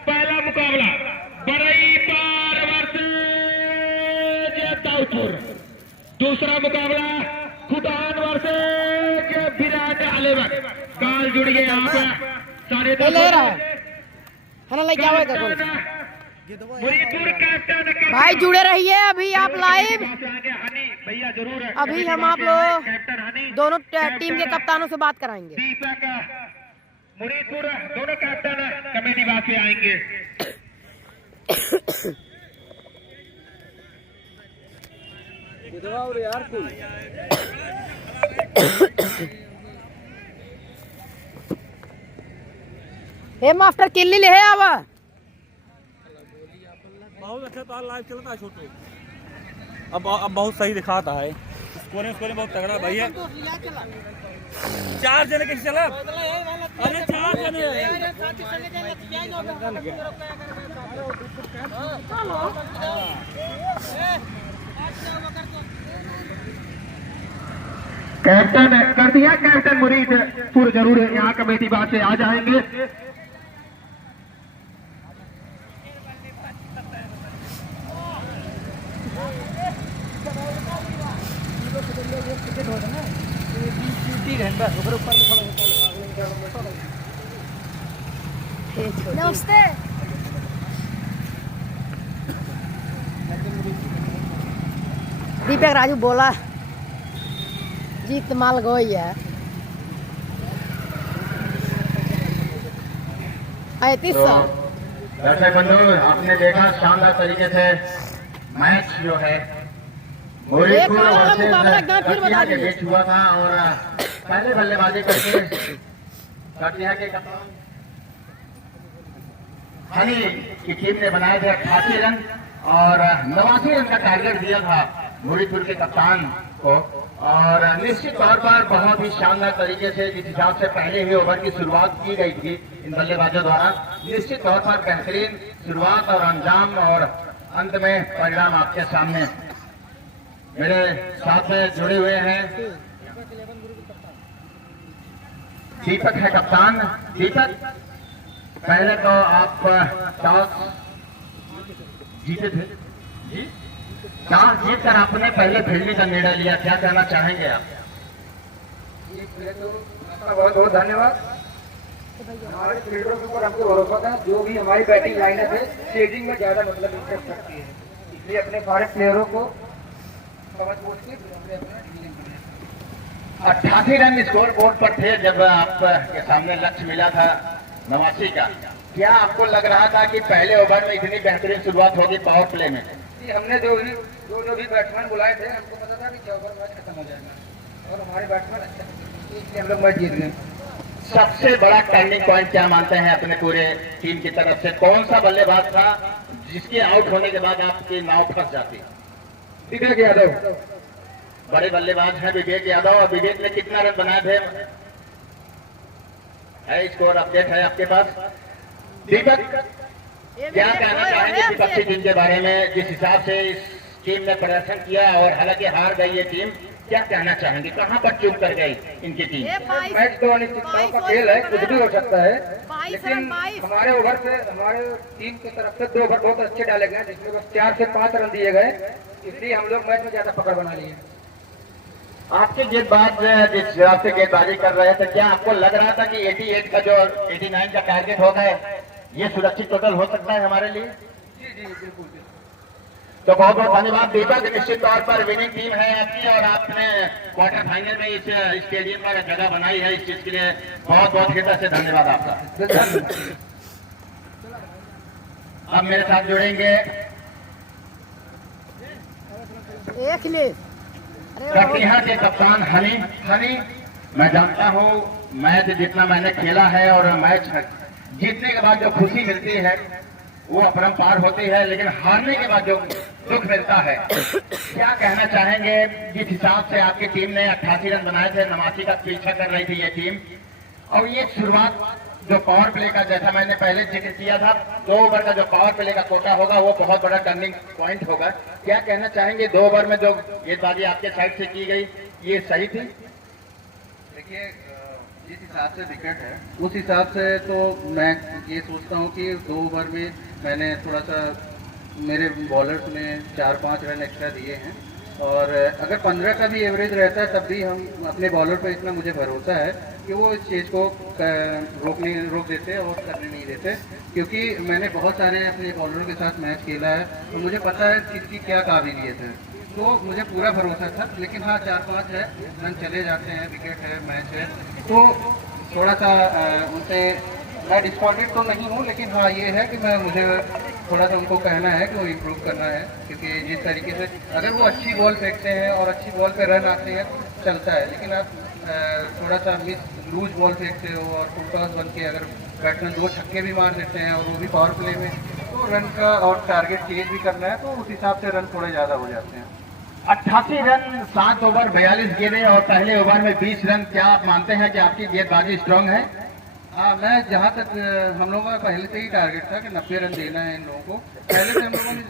पहला मुकाबला बरई पार वर्सेज दाऊदपुर, दूसरा मुकाबला खुदान वर्सेज विराट अलेवन। काल जुड़िए आप 10:30 ले रहा है ना, लेके आओ मुरीदपुर कैप्टन भाई, जुड़े रहिए। अभी आप लाइव, भैया जरूर है। अभी हम आप लोग कैप्टन हनी दोनों टीम के कप्तानों से बात कराएंगे। दीपक मुरीदपुर दोनों कैप्टन कमेटी बात पे आएंगे। यार कुल हे मास्टर किल्ली ले अब बहुत अच्छा तो लाइव चलता है छोटू। अब बहुत सही दिखाता है। स्कोरिंग बहुत तगड़ा भाई है। 4 जने कैसे चला? अरे 4 जने कैप्टन कर दिया, कैप्टन मुरीदपुर जरूर यहाँ कमेटी बात से आ जाएंगे। नमस्ते। दीपक राजू बोला जीत माल गोई है 3500। दर्शक बंधु, आपने देखा शानदार तरीके से मैच जो है मुरीदपुर के बीच हुआ था और पहले बल्लेबाजी करके कटिया के कप्तान हनी की टीम ने बनाए थे 88 रन और 89 रन का टारगेट दिया था मुरीदपुर के कप्तान को। और निश्चित तौर पर बहुत ही शानदार तरीके से जिस हिसाब से पहले ही ओवर की शुरुआत की गई थी इन बल्लेबाजों द्वारा, निश्चित तौर पर बेहतरीन शुरुआत और अंजाम और अंत में परिणाम आपके सामने। मेरे साथ में जुड़े हुए हैं दीपक है कप्तान। दीपक, पहले तो आप टॉस जीते थे जी, टॉस जीत कर आपने पहले फील्डिंग का निर्णय लिया, क्या कहना चाहेंगे आप? बहुत बहुत धन्यवाद। हमारे फील्डरों के ऊपर हमको भरोसा था। जो भी हमारी बैटिंग लाइनअप है स्टेजिंग में ज्यादा मतलब इंटरेस्ट रखती है, इसलिए अपने सारे प्लेयरों को 88 रन स्कोर बोर्ड पर थे जब आपके सामने लक्ष्य मिला था 89 का। क्या आपको लग रहा था कि पहले ओवर में इतनी बेहतरीन शुरुआत होगी पावर प्ले में? हमने जो भी बैट्समैन बुलाए थे हमको पता था कि 6 ओवर मैच खत्म हो जाएगा और हमारे बैट्समैन अच्छे, इसलिए हम लोग मैच जीत गए। सबसे बड़ा टर्निंग पॉइंट क्या मानते हैं अपने पूरे टीम की तरफ से? कौन सा बल्लेबाज था जिसके आउट होने के बाद आपकी नाव फंस जाती? विवेक यादव, बड़े बल्लेबाज हैं विवेक यादव। और विवेक ने कितना रन बनाए थे? है स्कोर अपडेट है आपके पास? दीपक, क्या कहना चाहेंगे विपक्षी टीम के बारे में, जिस हिसाब से इस टीम ने प्रदर्शन किया और हालांकि हार गई ये टीम, क्या कहना चाहेंगे? कहां पर चूक कर गई इनकी टीम? मैच तो अनिश्चितताओं का खेल है, कुछ भी हो सकता है, लेकिन हमारे ओवर से हमारे टीम की तरफ से 2 ओवर बहुत अच्छे डाले गए जिसमें बस 4 से 5 रन दिए गए, इसलिए हम लोग मैच में ज्यादा पकड़ बना लिए। आपके गेंदबाज जिस हिसाब से गेंदबाजी कर रहे थे, क्या आपको लग रहा था कि 88 का जो 89 का टारगेट होगा ये सुरक्षित टोटल हो सकता है हमारे लिए? तो बहुत बहुत धन्यवाद दीपक, निश्चित तौर पर विनिंग टीम है आपकी और आपने क्वार्टर फाइनल में इस स्टेडियम पर जगह बनाई है, इस चीज के लिए बहुत बहुत हृदय से धन्यवाद आपका। अब मेरे साथ जुड़ेंगे कटिहार के कप्तान हनी। मैं जानता हूँ मैच जितना मैंने खेला है और मैच जीतने के बाद जो खुशी मिलती है वो अपरंपार होती है, लेकिन हारने के बाद जो दुख मिलता है, क्या कहना चाहेंगे? जिस हिसाब से आपकी टीम ने 88 रन बनाए थे, 89 का पीछा कर रही थी ये टीम, और ये शुरुआत जो पावर प्ले का, जैसा मैंने पहले जिक्र किया था, 2 ओवर का जो पावर प्ले का कोटा होगा वो बहुत बड़ा टर्निंग पॉइंट होगा। क्या कहना चाहेंगे 2 ओवर में जो गेंदबाजी आपके साइड से की गई ये सही थी? देखिए, जिस हिसाब से विकेट है उस हिसाब से तो मैं ये सोचता हूँ कि 2 ओवर में मैंने थोड़ा सा मेरे बॉलर्स में 4-5 रन एक्स्ट्रा दिए हैं, और अगर 15 का भी एवरेज रहता है तब भी हम अपने बॉलर पर इतना मुझे भरोसा है कि वो इस चीज़ को रोक देते और करने नहीं देते, क्योंकि मैंने बहुत सारे अपने बॉलरों के साथ मैच खेला है तो मुझे पता है किसकी क्या काबिलियत है, तो मुझे पूरा भरोसा था। लेकिन हाँ, 4-5 है रन चले जाते हैं, विकेट है, मैच है, तो थोड़ा सा उनसे मैं डिसअपॉइंटेड तो नहीं हूँ, लेकिन हाँ ये है कि मुझे थोड़ा सा उनको कहना है कि वो इम्प्रूव करना है, क्योंकि जिस तरीके से अगर वो अच्छी बॉल फेंकते हैं और अच्छी बॉल पे रन आते हैं चलता है, लेकिन आप थोड़ा सा लूज बॉल फेंकते हो और फुल टॉस बन के अगर बैट्समैन 2 छक्के भी मार देते हैं और वो भी पावर प्ले में, तो रन का और टारगेट चेंज भी करना है, तो उस हिसाब से रन थोड़े ज़्यादा हो जाते हैं। 88 रन, 7 ओवर 42 गेंदें और पहले ओवर में 20 रन। क्या आप मानते हैं कि आपकी गेंदबाजी स्ट्रांग है? हाँ, मैं जहाँ तक हम लोगों का पहले से ही टारगेट था कि 90 रन देना है इन लोगों को, पहले से हम लोगों ने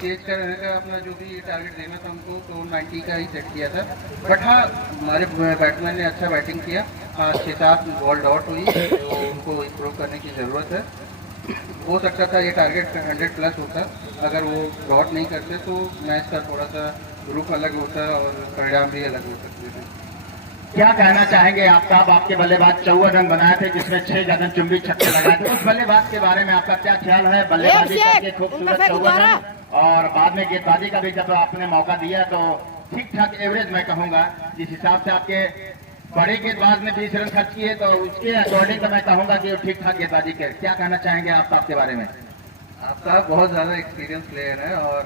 चेंज करने का अपना जो भी टारगेट देना था हमको तो 90 का ही सेट किया था। बट हाँ, हमारे बैट्समैन ने अच्छा बैटिंग किया, 6-7 बॉल डॉट हुई, तो उनको इम्प्रूव करने की ज़रूरत है। हो सकता था ये टारगेट 100 प्लस होता, अगर वो डॉट नहीं करते तो मैच का थोड़ा सा ग्रुप अलग होता और परिणाम भी अलग हो सकते थे। क्या कहना चाहेंगे आप साहब? आपके बल्लेबाज 54 रन बनाए थे जिसमें 6 गगनचुंबी छक्के लगाए थे, उस बल्लेबाज के बारे में आपका क्या ख्याल है? बल्लेबाजी करके खूबसूरत 54 रन और बाद में गेंदबाजी का भी जब आपने मौका दिया तो ठीक ठाक एवरेज मैं कहूंगा, जिस हिसाब से आपके बड़े गेंदबाज ने 20 रन खर्च किए तो उसके अकॉर्डिंग तो मैं कहूंगा कि वो ठीक ठाक गेंदबाजी करे। क्या कहना चाहेंगे आप साहब के बारे में? आप साहब बहुत ज़्यादा एक्सपीरियंस प्लेयर है, और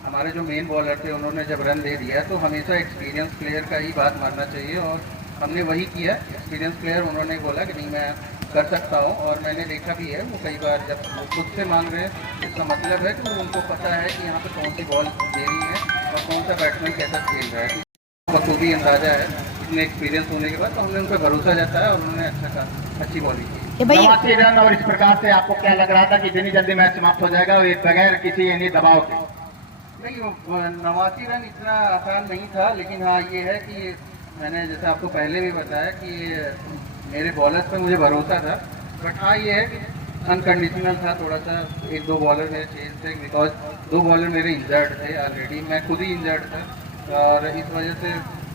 हमारे जो मेन बॉलर थे उन्होंने जब रन दे दिया तो हमेशा एक्सपीरियंस प्लेयर का ही बात मानना चाहिए, और हमने वही किया। एक्सपीरियंस प्लेयर उन्होंने बोला कि नहीं मैं कर सकता हूँ, और मैंने देखा भी है वो कई बार जब वो खुद से मांग रहे हैं, इसका मतलब है कि उनको पता है कि यहाँ पे कौन सी बॉल देनी है और कौन सा बैट्समैन कैसा खेल रहा है, बखूबी अंदाजा है इतने एक्सपीरियंस होने के बाद, तो हमने उन पर भरोसा जाता है और उन्होंने अच्छी बॉलिंग की। 89 रन और इस प्रकार से आपको क्या लग रहा था कि इतनी जल्दी मैच समाप्त हो जाएगा बगैर किसी दबाव के? नहीं, 89 रन इतना आसान नहीं था, लेकिन हाँ ये है कि मैंने जैसा आपको पहले भी बताया कि मेरे बॉलर्स पे मुझे भरोसा था, बट हाँ ये है कि अनकंडीशनल था थोड़ा सा। 1-2 बॉलर मेरे चेंज थे, बिकॉज 2 बॉलर मेरे इंजर्ड थे ऑलरेडी, मैं खुद ही इंजर्ड था, और इस वजह से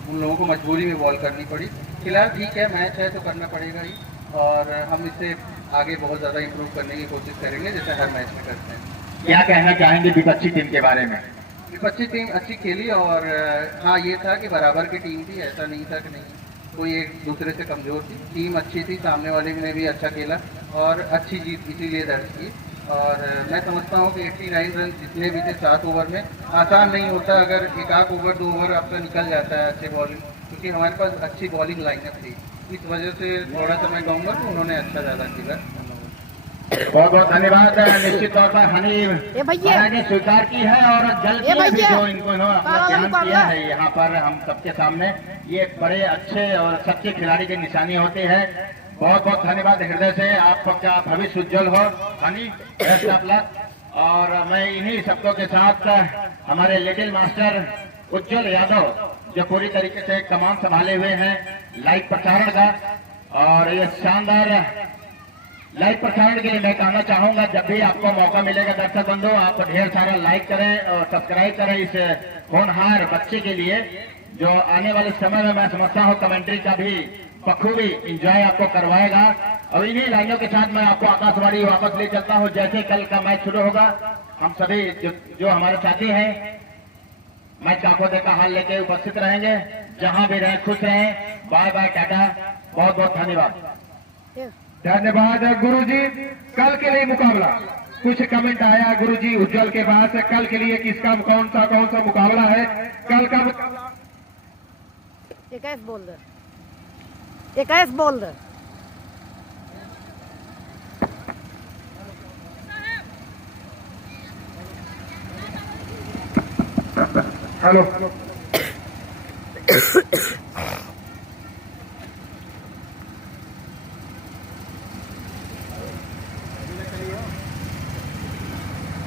उन लोगों को मजबूरी में बॉल करनी पड़ी। फिलहाल ठीक है, मैच है तो करना पड़ेगा ही, और हम इससे आगे बहुत ज़्यादा इम्प्रूव करने की कोशिश करेंगे जैसे हर मैच में करते हैं। क्या कहना चाहेंगे विपक्षी टीम के बारे में? विपक्षी टीम अच्छी खेली, और हाँ ये था कि बराबर की टीम थी, ऐसा नहीं था कि नहीं कोई एक दूसरे से कमज़ोर थी। टीम अच्छी थी, सामने वाले ने भी अच्छा खेला और अच्छी जीत इसीलिए दर्ज की, और मैं समझता हूँ कि 89 रन जितने भी थे 7 ओवर में आसान नहीं होता। अगर 1 ओवर 2 ओवर आपका निकल जाता है अच्छे बॉलिंग, क्योंकि हमारे पास अच्छी बॉलिंग लाइनअप थी, इस वजह से थोड़ा सा मैं कहूँगा कि उन्होंने अच्छा ज़्यादा खेला। बहुत बहुत धन्यवाद। निश्चित तौर पर हनी ने स्वीकार की है और जल्द ही भी जो इनको अपना ज्ञान किया है यहाँ पर हम सबके सामने, ये बड़े अच्छे और सच्चे खिलाड़ी की निशानी होती है। बहुत बहुत धन्यवाद हृदय से, आपका भविष्य उज्जवल हो हनी, बेस्ट ऑफ लक। और मैं इन्हीं शब्दों के साथ हमारे लिटिल मास्टर उज्जवल यादव जो पूरी तरीके से कमान संभाले हुए हैं लाइव प्रसारण का, और ये शानदार लाइव प्रसारण के लिए मैं कहना चाहूंगा जब भी आपको मौका मिलेगा दर्शक बंधु, आप ढेर सारा लाइक करें और सब्सक्राइब करें इस होनहार बच्चे के लिए, जो आने वाले समय में मैं समझता हूं कमेंट्री का भी बखूबी एंजॉय आपको करवाएगा। और इन्हीं लाइनों के साथ मैं आपको आकाशवाणी वापस ले चलता हूं। जैसे कल का मैच शुरू होगा हम सभी जो हमारे साथी हैं मैच का आंखों देखा हाल लेके उपस्थित रहेंगे। जहां भी रहें खुश रहें। बाय बाय, टाटा, बहुत बहुत धन्यवाद। धन्यवाद गुरुजी। कल के लिए मुकाबला, कुछ कमेंट आया गुरुजी उज्जवल के पास, कल के लिए किसका कौन सा मुकाबला है? कल का मुकाबला 21 बोल दे, 21 बोल दे। हेलो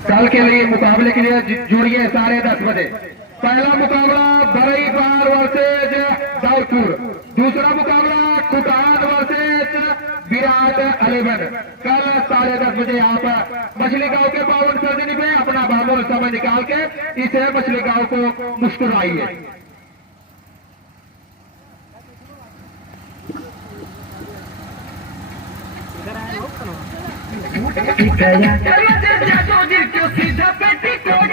कल के लिए मुकाबले के लिए जुड़िए 10:30 बजे। पहला मुकाबला बरई पार वर्सेज दाऊदपुर, दूसरा मुकाबला कुटान वर्सेज विराट 11। कल 10:30 बजे आप मछली गांव के पावन सर्जनी में अपना बाबुल समय निकाल के इसे मछली गांव को मुस्कुराइए। सीधा पेटी कोट